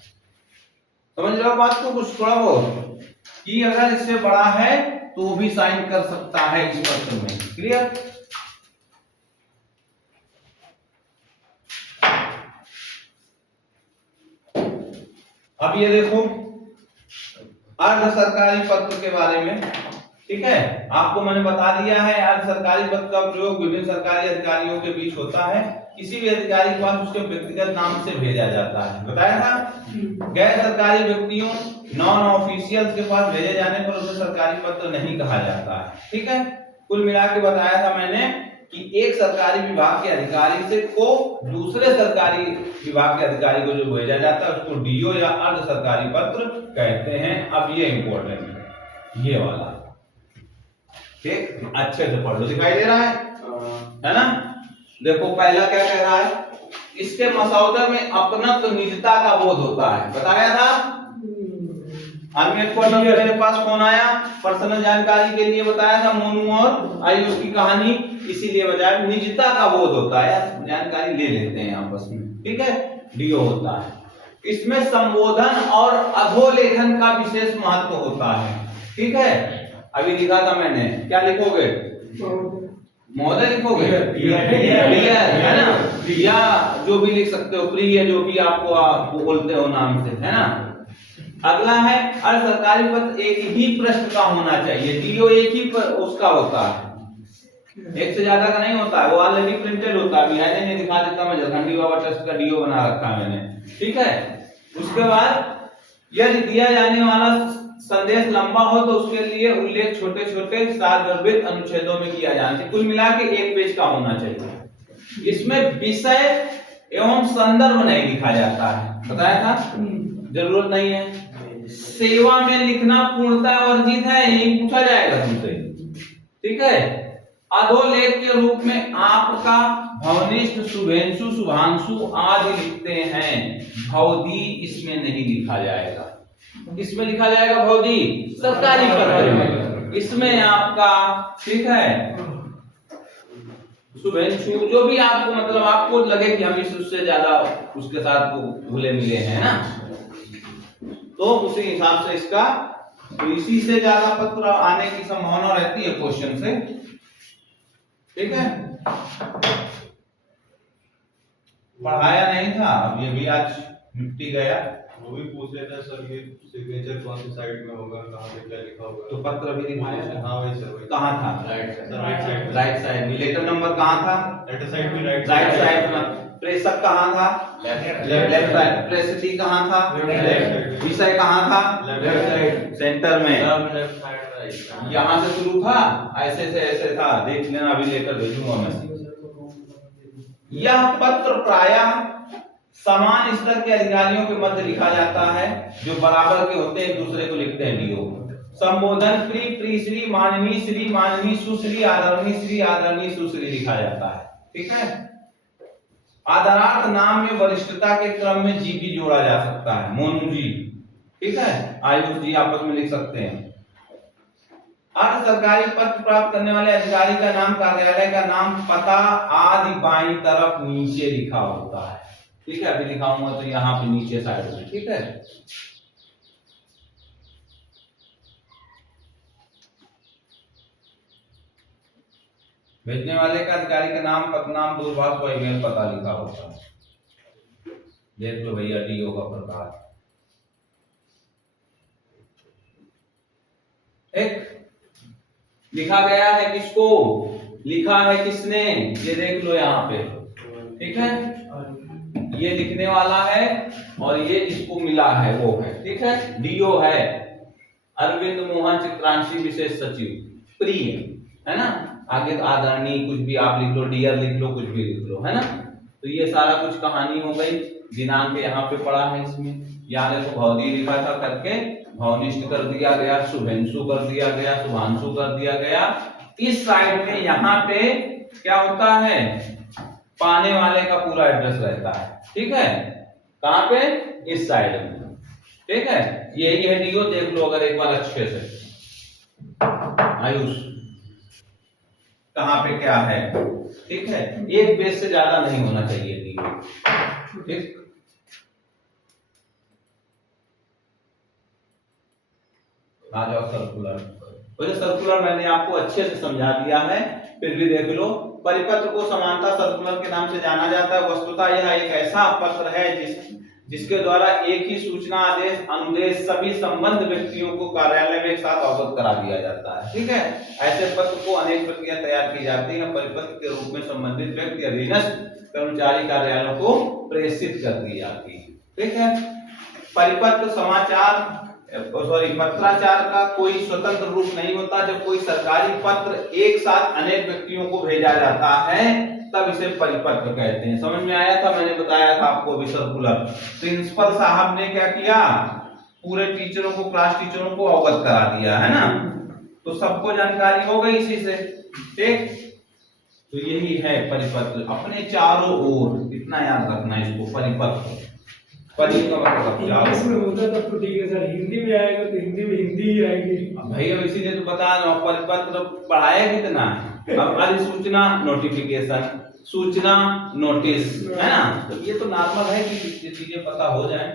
समझ रहे हो बात को कुछ थोड़ा बहुत, कि अगर इससे बड़ा है तो वो भी साइन कर सकता है इस पत्र में। क्लियर? अब ये देखो अर्ध सरकारी पत्र के बारे में, ठीक है, आपको मैंने बता दिया है अर्ध सरकारी पत्र का प्रयोग विभिन्न सरकारी अधिकारियों के बीच होता है, किसी भी अधिकारी के पास उसके व्यक्तिगत नाम से भेजा जाता है, बताया था। गैर सरकारी व्यक्तियों नॉन ऑफिशियल्स के पास भेजे जाने पर उसे सरकारी पत्र नहीं कहा जाता है, ठीक है। कुल मिला के बताया था मैंने कि एक सरकारी विभाग के अधिकारी से को दूसरे सरकारी विभाग के अधिकारी को जो भेजा जाता है उसको डीओ या अर्ध सरकारी पत्र कहते हैं। अब ये इंपॉर्टेंट है, ये वाला, ठीक, अच्छे से पढ़ लो, दिखाई दे रहा है ना। देखो पहला क्या कह रहा है, इसके मसौदे में अपनत्व निजता का बोध होता है, बताया था। मेरे पास फोन आया पर्सनल जानकारी के लिए, बताया था मोनू और आयुष की कहानी, इसीलिए बताया निजता का बोध होता है, जानकारी ले लेते हैं आपस में, ठीक है, डीओ होता है। इसमें संबोधन और अधोलेखन का विशेष महत्व होता है, ठीक है। अभी लिखा था मैंने, क्या लिखोगे, महोदय लिखोगे, डियर है ना, या जो भी लिख सकते हो, प्रिय, जो भी आपको बोलते हो नाम से, है ना। अगला है अर्ध सरकारी पत्र एक ही पृष्ठ का होना चाहिए, डीओ एक ही पर उसका होता है, एक से ज्यादा का नहीं होता है, वो ऑलरेडी प्रिंटेड होता है, नहीं दिखा देता मैं, झारखंडी बाबा ट्रस्ट का डीओ बना रखा है मैंने, ठीक है। उसके बाद यदि दिया जाने वाला संदेश लंबा हो तो उसके लिए उल्लेख छोटे छोटे सारगर्भित अनुच्छेदों में किया जाना चाहिए, कुल मिला के एक पेज का होना चाहिए। इसमें विषय एवं संदर्भ नहीं लिखा जाता है, बताया था, जरूरत नहीं है। सेवा में लिखना पूर्णतः वर्जित है, यही पूछा जाएगा तुमसे, ठीक है। अधोलेख के रूप में आपका, भवनिष्ठ, शुभेंशु, शुभांशु आदि लिखते हैं, भौदी इसमें नहीं लिखा जाएगा। इसमें लिखा जाएगा भौदी सरकारी पत्र में, इसमें आपका, ठीक है, शुभेंशु, जो भी आपको मतलब आपको लगे कि हम इससे ज्यादा उसके साथ घुले मिले हैं ना, तो उसी हिसाब से इसका, तो इसी से ज्यादा पत्र आने की संभावना रहती है क्वेश्चन से, ठीक है। पढ़ाया नहीं था, अब ये भी आज मिट्टी गया, वो भी पूछ रहे थे सर, ये सिग्नेचर कौन सी साइड में होगा, कहाँ पे क्या लिखा होगा, तो पत्र भी दिखाया था। हाँ वही सर, वही कहाँ था, राइट साइड, राइट साइड में, लेटर नंबर कहाँ था, लेटर साइड में, राइट साइड में, प्रेषक कहाँ था, लेफ्ट साइड, प्रेषित कहाँ था, विषय कहाँ था, लेफ्ट साइड, सेंटर में, यहाँ से शुरू था, ऐसे से ऐसे था, देख लेना, अभी लेकर भेजूंगा मैं। यह पत्र प्रायः समान स्तर के अधिकारियों के मध्य लिखा जाता है, जो बराबर के होते हैं, एक दूसरे को लिखते हैं डीओ। संबोधन प्री श्री, माननीय सुश्री, आदरणीय सुश्री लिखा जाता है, ठीक है। आदरार्थ नाम में वरिष्ठता के क्रम में जी भी जोड़ा जा सकता है, मोनू जी, ठीक है, आयुष जी आपस में लिख सकते हैं। अर्ध सरकारी पत्र प्राप्त करने वाले अधिकारी का नाम, कार्यालय का नाम, पता आदि बाईं तरफ नीचे लिखा होता है, ठीक है। अभी लिखाऊंगा तो यहाँ पे नीचे साइड में, ठीक है। भेजने वाले का अधिकारी का नाम, पदनाम, दूरभाष व ईमेल पता लिखा होता है। देख लो भैया डीओ का प्रकार, एक लिखा गया है किसको, लिखा है किसने, ये देख लो यहाँ पे, ठीक है। ये लिखने वाला है और ये इसको मिला है, वो है, ठीक है। डीओ है अरविंद मोहन चित्रांशी, विशेष सचिव, प्रिय, है ना। आगे आदरणीय कुछ भी आप लिख लो, डियर लिख लो, कुछ भी लिख लो, है ना। तो ये सारा कुछ कहानी हो गई। दिनांक यहाँ पे पड़ा है, इसमें यहाँ देखो भौदी लिखा था करके भवनिष्ठ कर दिया गया, शुभेंशु कर दिया गया, शुभांशु कर दिया गया, इस साइड में यहाँ पे क्या होता है, पाने वाले का पूरा एड्रेस रहता है, ठीक है। कहाँ पे, इस साइड में, ठीक है। यही है डीओ, देख लो अगर एक बार अच्छे से आयुष कहाँ पे क्या है, ठीक है। एक पेज से ज्यादा नहीं होना चाहिए डीओ, ठीक। आ जाओ सर्कुलर, तो सर्कुलर मैंने आपको अच्छे से समझा दिया है, फिर भी देख लो। परिपत्र को समानता सर्कुलर के नाम से जाना जाता है। वस्तुतः यह एक ऐसा पत्र है जिसके द्वारा एक ही सूचना, आदेश, अनुदेश सभी संबंध व्यक्तियों को कार्यालय में एक साथ अवगत करा दिया जाता है, ठीक है। ऐसे पत्र को अनेक प्रतियां तैयार की जाती हैं, परिपत्र के रूप में संबंधित व्यक्ति अधीनस्थ कर्मचारी कार्यालयों को प्रेषित कर दी जाती है, ठीक है। परिपत्र समाचार पत्राचार का कोई स्वतंत्र रूप नहीं होता। जब कोई सरकारी पत्र एक साथ अनेक व्यक्तियों को भेजा जाता है तब इसे परिपत्र कहते हैं। समझ में आया था, मैंने बताया था आपको अभी सर्कुलर। प्रिंसिपल साहब ने क्या किया, पूरे टीचरों को, क्लास टीचरों को अवगत करा दिया, है ना, तो सबको जानकारी हो गई इसी से, ठीक। तो यही है परिपत्र, अपने चारों ओर, इतना याद रखना इसको, परिपत्र। परी का मतलब इंग्लिश में होता तब तो ठीक है सर, हिंदी में आएगा तो हिंदी में हिंदी ही आएगी। भैया इसीलिए तो बता रहा हूँ, परिपत्र पढ़ाया कितना है। अब अधिसूचना नोटिफिकेशन, सूचना नोटिस, है ना, तो ये तो नॉर्मल है कि ये चीजें पता हो जाए।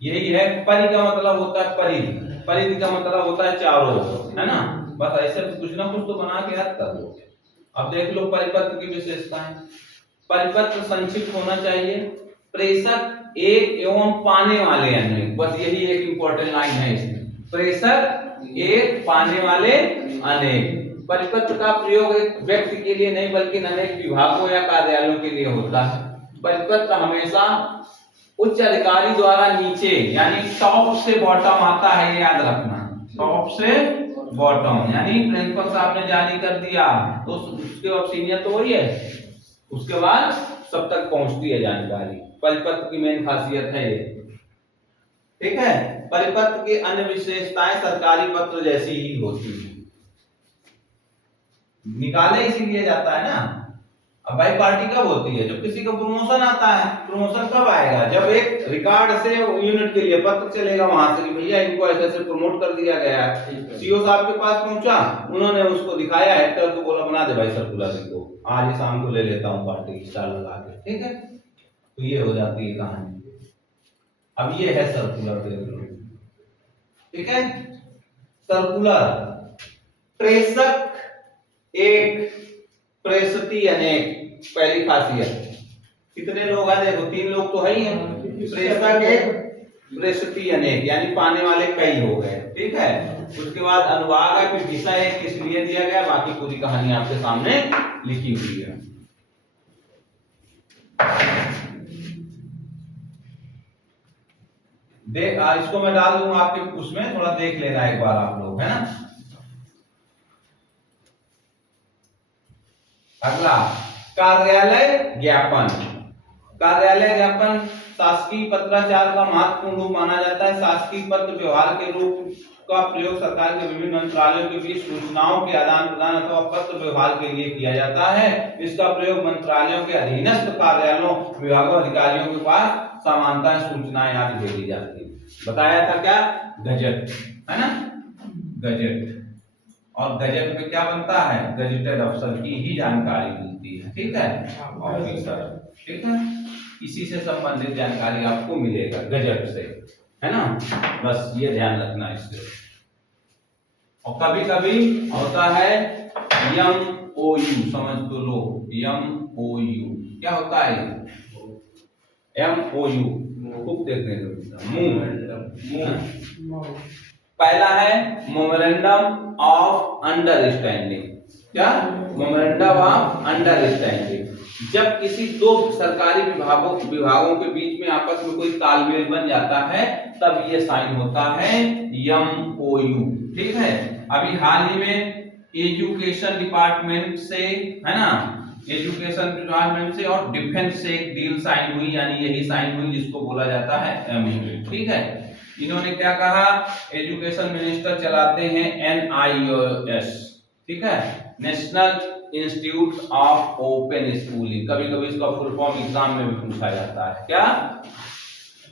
यही है, परि का मतलब होता है परिधि, परिधि का मतलब होता है चारों ओर, है ना। बस ऐसे कुछ ना कुछ तो बना के याद कर लो। अब देख लो परिपत्र की विशेषताएं। परिपत्र संक्षिप्त होना चाहिए, प्रेषक एक एवं पाने वाले अनेक, बस यही एक इंपॉर्टेंट लाइन है इसमें, प्रेषक एक, पाने वाले अनेक। परिपत्र का प्रयोग एक व्यक्ति के लिए नहीं बल्कि अनेक विभागों या कार्यालयों के लिए होता है। परिपत्र हमेशा उच्च अधिकारी द्वारा नीचे, यानी टॉप से बॉटम आता है, ये याद रखना, टॉप से बॉटम, यानी प्रिंसिपल साहब ने जारी कर दिया तो उसके बाद सीनियर तो वही है, उसके बाद सब तक पहुंचती है जानकारी। परिपत्र की मेन खासियत है ये, ठीक है। परिपत्र की अन्य विशेषताएं सरकारी पत्र जैसी ही होती है, निकाले इसीलिए जाता है ना। अब भाई पार्टी कब होती है, जब किसी का प्रमोशन आता है। प्रमोशन कब आएगा, जब एक रिकॉर्ड से यूनिट के लिए पत्र चलेगा वहां से कि भैया इनको ऐसे ऐसे प्रमोट कर दिया गया है। सीओ साहब के पास पहुंचा, उन्होंने उसको दिखाया, हेक्टर को बोला बना दे भाई सर्कुलर, इनको आज ही शाम को ले लेता हूँ पार्टी स्टार लगा के, ठीक है। तो ये हो जाती है कहानी। अब ये है सर्कुलर, ठीक है। सर्कुलर, प्रेषक एक, प्रेषित अनेक, पहली खासियत। कितने लोग हैं, देखो 3 लोग तो है ही हैं। प्रेषक एक, प्रेषित अनेक, यानी पाने वाले कई हो गए, ठीक है। उसके बाद अनुभाग है, फिर विषय है किस लिए दिया गया, बाकी पूरी कहानी आपके सामने लिखी हुई है। देख इसको मैं डाल दूंगा आपके उसमें, थोड़ा देख लेना एक बार आप लोग, है ना। अगला, कार्यालय ज्ञापन। कार्यालय ज्ञापन शासकीय पत्राचार का महत्वपूर्ण रूप माना जाता है। शासकीय पत्र व्यवहार के रूप का प्रयोग सरकार के विभिन्न मंत्रालयों के बीच सूचनाओं के आदान प्रदान अथवा पत्र व्यवहार के लिए किया जाता है। इसका प्रयोग मंत्रालयों के अधीनस्थ कार्यालयों, विभागों, अधिकारियों के पास समानता सूचनाएं आदि भेजी जाती है। बताया था क्या, गजट, है ना, गजट। और गजट में क्या बनता है, गजेटेड अफसर की ही जानकारी मिलती है, ठीक है, ऑफिसर, ठीक है। इसी से संबंधित जानकारी आपको मिलेगा गजट से, है ना। बस ये ध्यान रखना इससे। और कभी कभी होता है MOU, समझ तो लो, MOU क्या होता है, MOU खूब देखने को, पहला है मेमोरेंडम ऑफ अंडरस्टैंडिंग। क्या, मेमोरेंडम ऑफ अंडरस्टैंडिंग। जब किसी 2 सरकारी विभागों के बीच में आपस में कोई तालमेल बन जाता है तब ये साइन होता है MOU, ठीक है। अभी हाल ही में एजुकेशन डिपार्टमेंट से, है ना, एजुकेशन डिपार्टमेंट से और डिफेंस से एक डील साइन हुई, यानी यही साइन हुई जिसको बोला जाता है MOU, ठीक है। इन्होंने क्या कहा, एजुकेशन मिनिस्टर चलाते हैं NIOS, ठीक है, national institute of open schooling, कभी कभी इसका फुल फॉर्म एग्जाम में भी पूछा जाता है, क्या?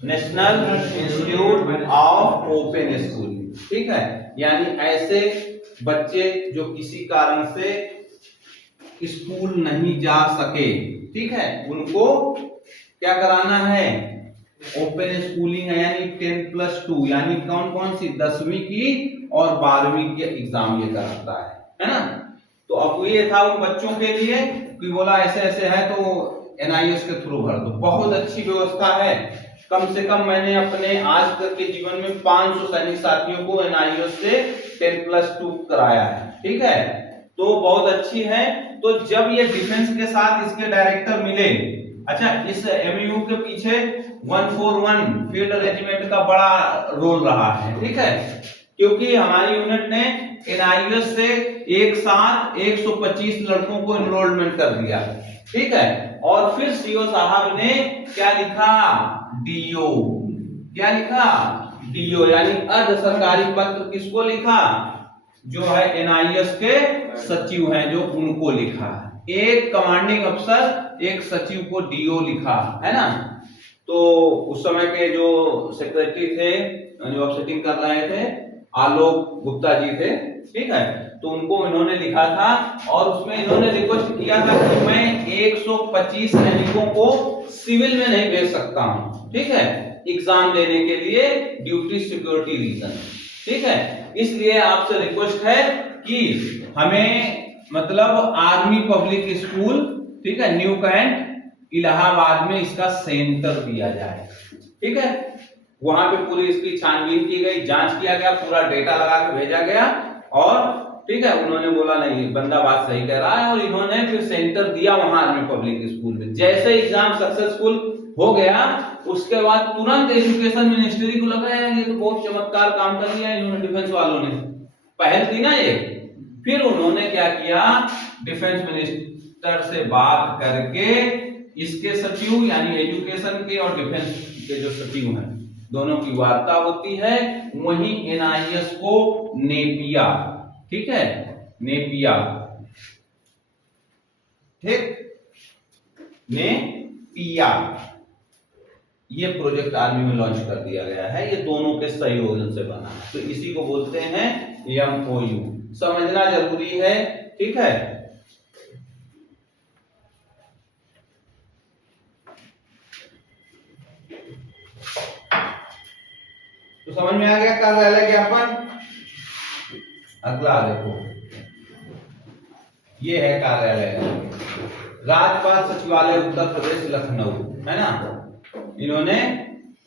National institute of open schooling, ठीक है, यानी ऐसे बच्चे जो किसी कारण से स्कूल नहीं जा सके, ठीक है, उनको क्या कराना है? ओपन स्कूलिंग है, यानी 10+2, यानी कौन कौन सी 10वीं की और 12वीं के एग्जाम ये कराता है ना। तो अब ये था उन बच्चों के लिए कि बोला ऐसे ऐसे है तो NIS के थ्रू भर दो। बहुत अच्छी व्यवस्था है, कम से कम मैंने अपने आज तक के जीवन में 500 सैनिक साथियों को NIS से 10+2 कराया है, ठीक है, तो बहुत अच्छी है। तो जब ये डिफेंस के साथ इसके डायरेक्टर मिले, अच्छा, इस MU के पीछे 141 फील्ड रेजिमेंट का बड़ा रोल रहा है, ठीक है, क्योंकि हमारी यूनिट ने NIS से एक साथ 125 लड़कों को एनरोलमेंट कर दिया, ठीक है, और फिर CO साहब ने क्या लिखा? DO, क्या लिखा? DO, यानी अर्ध सरकारी पत्र किसको लिखा? जो है NIS के सचिव हैं जो उनको लिखा, एक कमांडिंग अफसर एक सचिव को DO लिखा, है ना। तो उस समय के जो सेक्रेटरी थे जो अब सेटिंग कर रहे थे आलोक गुप्ता जी थे, ठीक है, तो उनको इन्होंने लिखा था और उसमें इन्होंने रिक्वेस्ट किया था कि मैं 125 सैनिकों को सिविल में नहीं भेज सकता हूं, ठीक है, एग्जाम देने के लिए ड्यूटी सिक्योरिटी रीजन, ठीक है, इसलिए आपसे रिक्वेस्ट है कि हमें मतलब आर्मी पब्लिक स्कूल, ठीक है, न्यू कैंट इलाहाबाद में इसका सेंटर दिया जाए, ठीक है। वहां पे पूरी इसकी छानबीन की गई, जांच किया गया, पूरा डेटा लगा के भेजा गया और ठीक है, उन्होंने बोला नहीं बंदा बात सही कह रहा है और इन्होंने फिर सेंटर दिया वहां आर्मी पब्लिक स्कूल में। जैसे एग्जाम सक्सेसफुल हो गया उसके बाद तुरंत एजुकेशन मिनिस्ट्री को लगा ये तो बहुत चमत्कार काम कर दिया इन्होंने, डिफेंस वालों ने, पहल थी ना ये। फिर उन्होंने क्या किया, डिफेंस मिनिस्टर से बात करके इसके सचिव यानी एजुकेशन के और डिफेंस के जो सचिव हैं दोनों की वार्ता होती है, वहीं NIS को नेपिया, ठीक है, नेपिया, ठीक, नेपिया, ये प्रोजेक्ट आर्मी में लॉन्च कर दिया गया है, ये दोनों के सहयोग से बना है, तो इसी को बोलते हैं MOU, समझना जरूरी है, ठीक है। तो समझ में आ गया कार्यालय ज्ञापन। अगला देखो, ये है कार्यालय राजपाल सचिवालय उत्तर प्रदेश लखनऊ, है ना। इन्होंने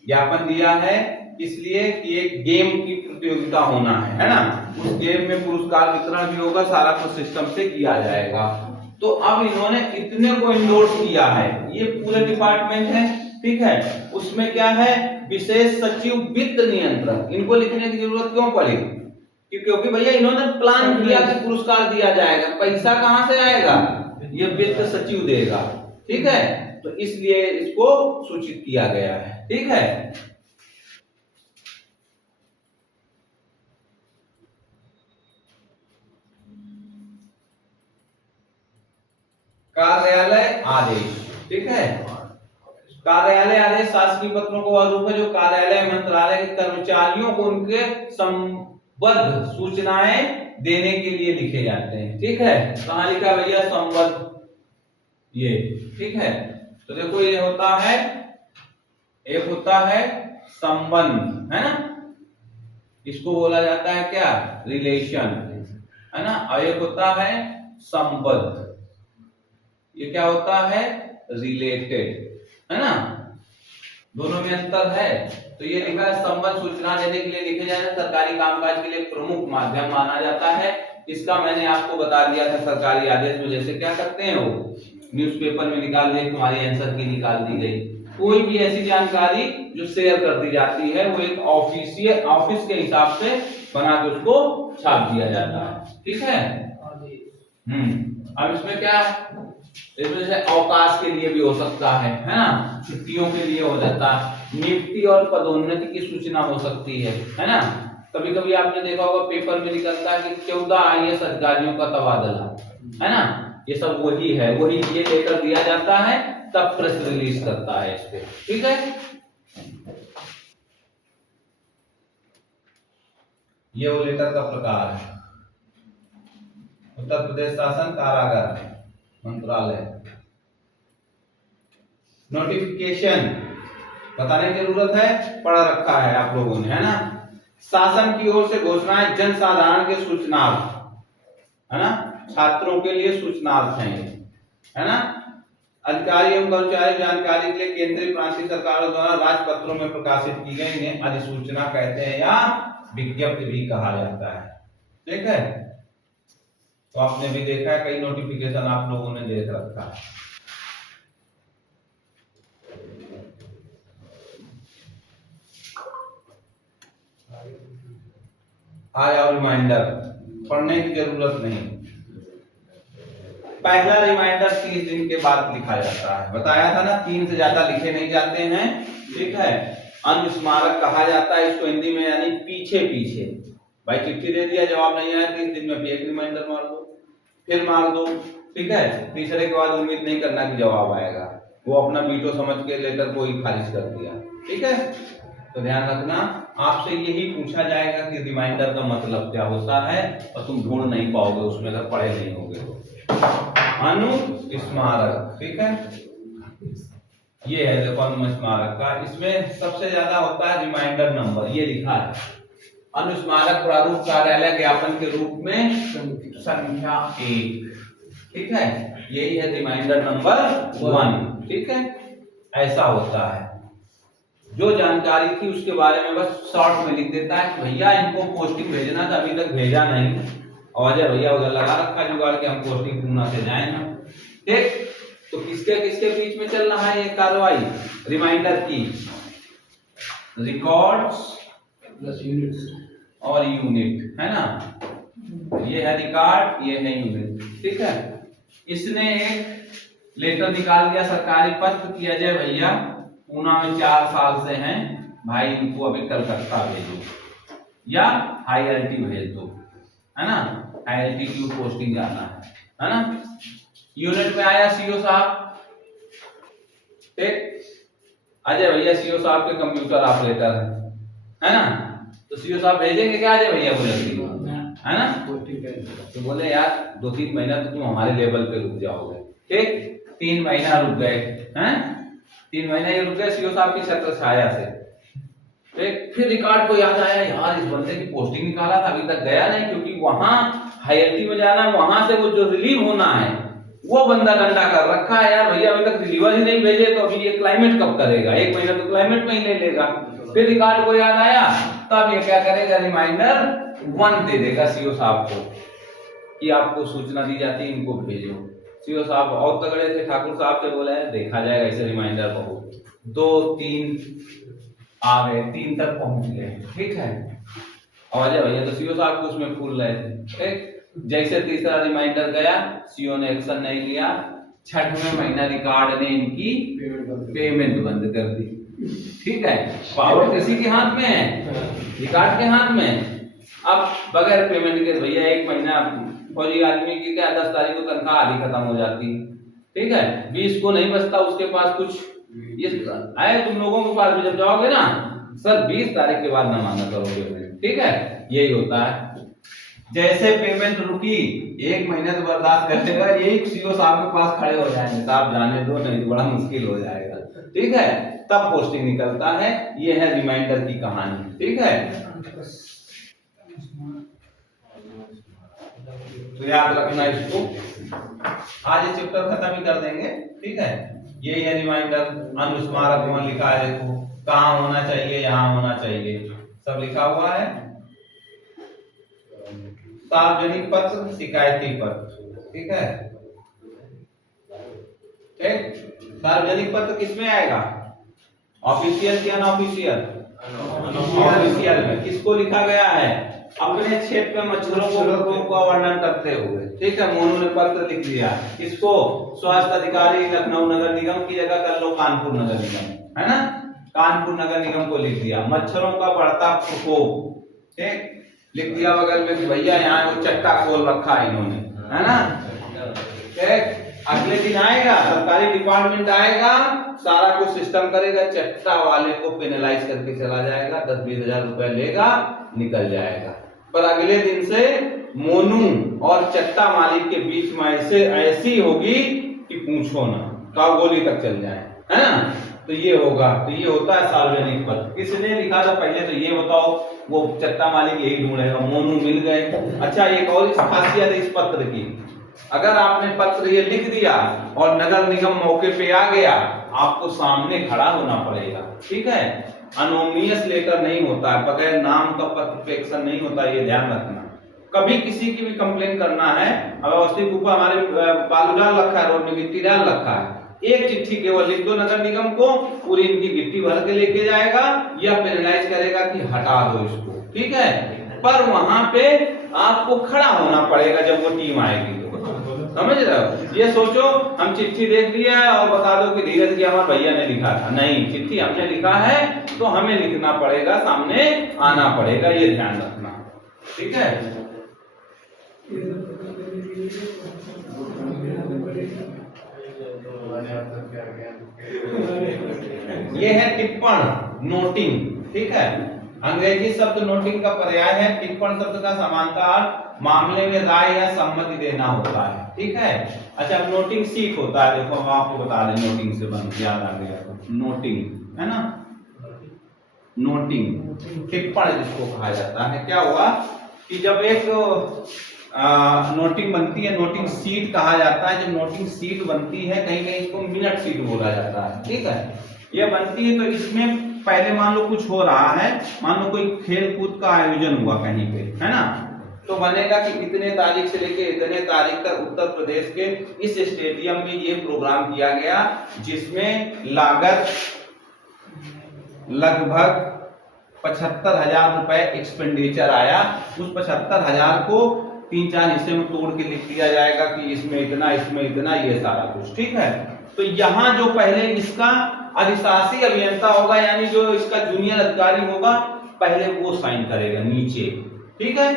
ज्ञापन दिया है इसलिए कि एक गेम की प्रतियोगिता होना है ना, उस गेम में पुरस्कार वितरण भी होगा, सारा कुछ सिस्टम से किया जाएगा। तो अब इन्होंने इतने को इंडोर्स किया है, ये पूरे डिपार्टमेंट है, ठीक है, उसमें क्या है, विशेष सचिव वित्त नियंत्रण, इनको लिखने की जरूरत क्यों पड़ी? क्योंकि भैया इन्होंने प्लान किया कि पुरस्कार दिया जाएगा, पैसा कहां से आएगा, ये वित्त सचिव देगा, ठीक है, तो इसलिए इसको सूचित किया गया है, ठीक है। कार्यालय आदेश, ठीक है, कार्यालय आदेश शासकीय पत्रों को वह रूप है जो कार्यालय मंत्रालय के कर्मचारियों को उनके संबद्ध सूचनाएं देने के लिए लिखे जाते हैं, ठीक है। कहां लिखा भैया, संबद्ध, ये, ठीक है। तो देखो ये होता है, एक होता है संबंध, है ना, इसको बोला जाता है क्या, रिलेशन, है ना, और एक होता है संबद्ध, ये क्या होता है, रिलेटेड, है ना, दोनों में अंतर है। तो ये लिखा है संबंध सूचना देने के लिए लिखे जाए, सरकारी कामकाज के लिए प्रमुख माध्यम माना जाता है। इसका मैंने आपको बता दिया था सरकारी आदेश में, जैसे क्या करते हैं वो न्यूज़पेपर में निकाल दिए, तुम्हारी आंसर की निकाल दी गई, कोई भी ऐसी जानकारी जो शेयर कर दी जाती है वो एक ऑफिस के हिसाब से बना के उसको छाप दिया जाता है, ठीक है। अब इसमें क्या, इसमें से अवकाश के लिए भी हो सकता है ना, छुट्टियों के लिए हो जाता है, नियुक्ति और पदोन्नति की सूचना हो सकती है ना, कभी कभी आपने देखा होगा पेपर में निकलता है कि 14 IAS अधिकारियों का तबादला, है ना, ये सब वही है, वही ये लेटर दिया जाता है तब प्रेस रिलीज करता है इस पे, ठीक है। ये वो लेटर का प्रकार है। उत्तर प्रदेश शासन कारागार मंत्रालय। नोटिफिकेशन बताने की जरूरत है, पढ़ रखा है आप लोगों ने, है ना। शासन की ओर से घोषणाएं जन साधारण के सूचनार्थ, है ना, छात्रों के लिए सूचनार्थ हैं, है ना। अधिकारी एवं कर्मचारी जानकारी के लिए केंद्रीय प्रांतीय सरकारों द्वारा राजपत्रों में प्रकाशित की गई इन्हें अधिसूचना कहते हैं या विज्ञप्ति भी कहा जाता है, ठीक है। तो आपने भी देखा है, कई नोटिफिकेशन आप लोगों ने देख रखा है। आया रिमाइंडर, पढ़ने की जरूरत नहीं। पहला रिमाइंडर 30 दिन के बाद लिखा जाता है, बताया था ना, 3 से ज्यादा लिखे नहीं जाते हैं, ठीक है। अनुस्मारक कहा जाता है इसको हिंदी में, यानी पीछे पीछे। भाई चिट्ठी दे दिया, जवाब नहीं आया, 30 दिन में भी एक रिमाइंडर मार दो, फिर मार दो, ठीक है। तीसरे के बाद उम्मीद नहीं करना कि जवाब आएगा, वो अपना वीटो समझ के लेटर को ही खारिज कर दिया, ठीक है। तो ध्यान रखना, आपसे यही पूछा जाएगा कि रिमाइंडर का मतलब क्या होता है, और तुम ढूंढ नहीं पाओगे उसमें अगर पढ़े नहीं होगे तो। अनुस्मारक, ठीक है, ये है देखो अनुस्मारक का, इसमें सबसे ज्यादा होता है रिमाइंडर नंबर, ये लिखा है अनुस्मारक प्रारूप कार्यालय ज्ञापन के रूप में संख्या 1, ठीक है, यही है रिमाइंडर नंबर 1, ठीक है। ऐसा होता है, जो जानकारी थी उसके बारे में बस शॉर्ट में लिख देता है, भैया इनको पोस्टिंग भेजना था, अभी तक भेजा नहीं, और भैया उधर लगा रखा जुगाड़ के हम पोस्टिंग पूना से जाएंगे, ठीक। तो किसके किसके बीच में चल रहा है ये कार्रवाई रिमाइंडर की, रिकॉर्ड्स प्लस यूनिट्स और यूनिट, है ना, ये है रिकॉर्ड, ये है यूनिट, ठीक है। इसने एक लेटर निकाल दिया सरकारी पत्र कि अजय भैया पूना में 4 साल से हैं, भाई इनको अभी कलकत्ता भेजो या IIT भेज दो, है ना, IIT की पोस्टिंग जाना है ना। यूनिट में आया सीओ साहब, ठीक, अजय भैया सीओ साहब के कंप्यूटर ऑपरेटर है ना, तो सीओ साहब भेजेंगे क्या अजय भैया को जल्दी, है ना। तो बोले यार 2-3 महीना तो तुम हमारे लेवल पे रुक जाओगे, ठीक। 3 महीना रुक गए, हैं 3 महीना ये रुक गए सीओ साहब की छत्र छाया से, ठीक। फिर रिकॉर्ड को याद आया, यार इस बंदे की पोस्टिंग निकाला था, अभी तक गया नहीं, क्योंकि वहां IIT में जाना है, वहां से वो जो रिलीव होना है वो बंदा डंडा कर रखा है, यार भैया अभी तक रिलीवर ही नहीं भेजे, तो अभी ये क्लाइमेट कब करेगा, 1 महीना तो क्लाइमेट में ही ले लेगा। फिर रिकॉर्ड को याद आया, तब ये क्या करेगा, रिमाइंडर 1 दे देगा सीओ साहब को कि आपको सूचना दी जाती है, इनको भेजो। सीओ साहब और तगड़े थे, ठाकुर साहब से बोला है देखा जाएगा इसे रिमाइंडर बहुत, 2-3 आ गए, 3 तक पहुंच गए, ठीक है। और अजय भैया तो सीओ साहब को उसमें फूल रहे थे, ठीक। जैसे तीसरा रिमाइंडर गया, सीओ ने एक्शन नहीं लिया, 6वें महीना रिकॉर्ड ने इनकी पेमेंट बंद कर दी, ठीक है। पावर किसी के हाथ में है, रिकॉर्ड के हाथ में। अब बगैर पेमेंट के भैया 1 महीना फौजी आदमी की क्या 10 तारीख को तनख्वाह आधी खत्म हो जाती, ठीक है, 20 को नहीं बचता उसके पास कुछ, ये आए तुम लोगों के पास भी जब जाओगे ना सर 20 तारीख के बाद ना मांगा करोगे, ठीक है, यही होता है। जैसे पेमेंट रुकी 1 महीने तो बर्दाश्त कर लेगा, यही सीओ साहब के पास खड़े हो जाएंगे, साहब जाने दो नहीं तो बड़ा मुश्किल हो जाएगा, ठीक है, तब पोस्टिंग निकलता है। ये है रिमाइंडर की कहानी, ठीक है। तो याद रखना इसको, आज ये चैप्टर खत्म ही कर देंगे, ठीक है। यही है रिमाइंडर, अनुस्मारक वहां लिखा है, देखो कहाँ होना चाहिए, यहाँ होना चाहिए, सब लिखा हुआ है। सार्वजनिक पत्र, शिकायती पत्र, ठीक है, ठीक। सार्वजनिक पत्र किसमें आएगा, ऑफिशियल या अनऑफिशियल, ऑफिशियल में। किसको लिखा गया है, अपने क्षेत्र में मच्छरों को वर्णन करते हुए, ठीक है। मोनू ने पत्र लिख दिया, किसको, स्वास्थ्य अधिकारी लखनऊ नगर निगम की जगह कर लो कानपुर नगर निगम, है ना, कानपुर नगर निगम को लिख दिया, मच्छरों का बढ़ता प्रकोप, ठीक, लिख दिया बगल में कि भैया यहाँ वो चट्टा खोल रखा है इन्होंने, है ना। ठीक, अगले दिन आएगा सरकारी डिपार्टमेंट आएगा, सारा कुछ सिस्टम करेगा, चट्टा वाले को पेनलाइज करके चला जाएगा, 10-20 हजार रुपए लेगा, निकल जाएगा। पर अगले दिन से मोनू और चट्टा मालिक के बीच में ऐसी होगी कि पूछो ना, काव गोली तक चल जाए, है ना। तो ये होगा, तो ये होता है सार्वजनिक पत्र। किसने लिखा था पहले, तो ये बताओ, वो चट्टा मालिक यही ढूंढेगा, मोनू मिल गए। अच्छा, एक और इस खासियत है इस पत्र की, अगर आपने पत्र ये लिख दिया और नगर निगम मौके पे आ गया, आपको सामने खड़ा होना पड़ेगा, ठीक है। अनोनियस लेटर नहीं होता है, बगैर नाम का पत्र पे एक्शन नहीं होता, ये ध्यान रखना। कभी किसी की भी कंप्लेन करना है, अव्यवस्थित ऊपर हमारे बालू डाल रखा है, रोड में गिट्टी डाल रखा है, एक चिट्ठी केवल लिख दो नगर निगम को, पूरी इनकी गिट्टी भर के लेके जाएगा या पेनलाइज करेगा कि हटा दो इसको, ठीक है। पर वहां पे आपको खड़ा होना पड़ेगा जब वो टीम आएगी, तो समझ रहे हो। ये सोचो हम चिट्ठी देख लिया है और बता दो कि धीरज की हमारे भैया ने लिखा था, नहीं, चिट्ठी हमने लिखा है तो हमें लिखना पड़ेगा, सामने आना पड़ेगा, ये ध्यान रखना, ठीक है। ये है टिप्पण, नोटिंग, ठीक है। अंग्रेजी शब्द नोटिंग का पर्याय है, टिप्पण शब्द का समानता अर्थ मामले में राय या सम्मति देना होता है, ठीक है। अच्छा, अब नोटिंग सीट होता है, देखो हम आपको बता दें, नोटिंग से बन याद आ गया, नोटिंग है ना, नोटिंग टिप्पण जिसको कहा जाता है। क्या हुआ कि जब एक नोटिंग बनती है, नोटिंग सीट कहा जाता है, जब नोटिंग सीट बनती है, कहीं कहीं इसको मिनट सीट बोला जाता है, ठीक है। यह बनती है तो इसमें पहले मान लो कुछ हो रहा है, मान लो कोई खेल कूद का आयोजन हुआ कहीं पे, है ना, तो बनेगा कि इतने तारीख से लेके इतने तारीख तक उत्तर प्रदेश के इस स्टेडियम में ये प्रोग्राम किया गया, जिसमें लागत लगभग 75,000 रुपए एक्सपेंडिचर आया। उस 75,000 को 3-4 हिस्से में तोड़ के लिख दिया जाएगा कि इसमें इतना, इसमें इतना, ये सारा कुछ, ठीक है। तो यहाँ जो पहले इसका अधिशासी अभियंता होगा, यानी जो इसका जूनियर अधिकारी होगा, पहले वो साइन करेगा नीचे, ठीक है,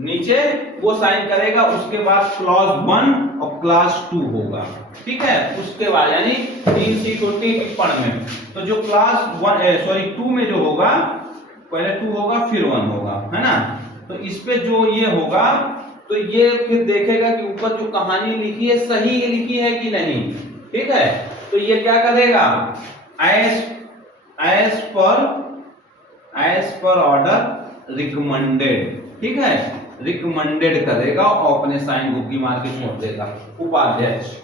नीचे वो साइन करेगा। उसके बाद क्लॉज 1 और क्लास 2 होगा, ठीक है। उसके बाद यानी 3 सीट होती है टिप्पण में, तो जो क्लास 2 में जो होगा, पहले 2 होगा फिर 1 होगा, है ना। तो इस पे जो ये होगा, तो ये फिर देखेगा कि ऊपर जो कहानी लिखी है सही लिखी है कि नहीं, ठीक है। तो ये क्या करेगा, एज पर ऑर्डर रिकमेंडेड, ठीक है, रिकमेंडेड करेगा और अपने साइन बुकी मार के छोड़ देगा उपाध्यक्ष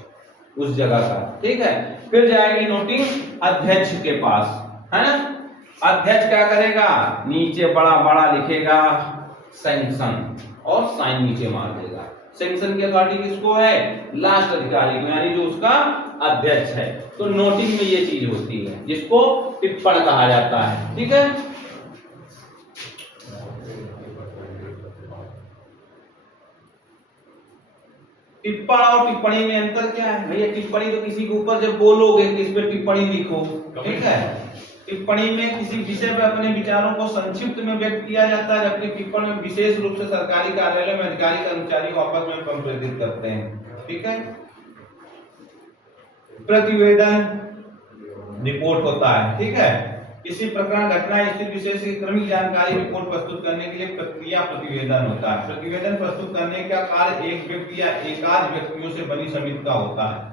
उस जगह का, ठीक है। फिर जाएगी नोटिंग अध्यक्ष के पास, है ना। अध्यक्ष क्या करेगा, नीचे बड़ा बड़ा लिखेगा सैंक्शन और साइन नीचे मार देगा। सैंक्शन की अथॉरिटी किसको है, लास्ट अधिकारी को, यानी जो उसका अध्यक्ष है। तो नोटिंग में ये चीज होती है जिसको टिप्पण कहा जाता है, ठीक है। टिप्पण और टिप्पणी में अंतर क्या है भैया। टिप्पणी तो किसी के ऊपर जब बोलोगे कि इस पे टिप्पणी लिखो, ठीक है। टिप्पणी में किसी विषय पर अपने विचारों को संक्षिप्त में व्यक्त किया जाता है, जबकि टिप्पण में विशेष रूप से सरकारी कार्यालय में अधिकारी कर्मचारी को आपस में संप्रेषित करते हैं, ठीक है। प्रतिवेदन रिपोर्ट होता है, ठीक है। किसी प्रकरण घटना स्थिति विशेष की क्रमिक जानकारी रिपोर्ट प्रस्तुत करने के लिए प्रक्रिया प्रतिवेदन होता है। प्रतिवेदन प्रस्तुत करने का कार्य एक व्यक्ति या एकाध व्यक्तियों से बनी समिति का होता है।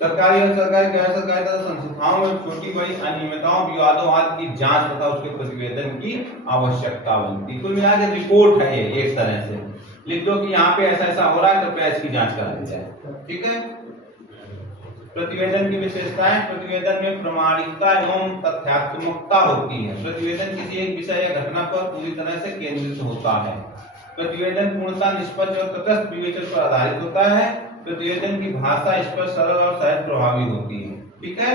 सरकारी और सरकारी गैर सरकारी तथा संस्थाओं में छोटी बड़ी अनियमितताओं, विवादों आदि की जांच तथा उसके प्रतिवेदन की आवश्यकता बनती है। कुल मिलाकर रिपोर्ट है ये, एक तरह से लिख दो कि यहाँ पे ऐसा ऐसा हो रहा है, कृपया इसकी जांच करा दी जाए, ठीक है। प्रतिवेदन की विशेषताएं, प्रतिवेदन में प्रामाणिकता एवं तथ्यात्मकता होती है। प्रतिवेदन किसी एक विषय या घटना पर पूरी तरह से केंद्रित होता है। प्रतिवेदन पूर्णतः निष्पक्ष और तटस्थ विवेचन पर आधारित होता है। प्रतिवेदन की भाषा स्पष्ट, सरल और सहज प्रभावी होती है, ठीक है।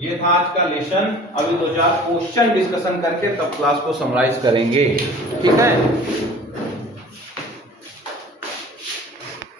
ये था आज का लेसन। अभी 2-4 क्वेश्चन डिस्कशन करके तब क्लास को समराइज करेंगे, ठीक है।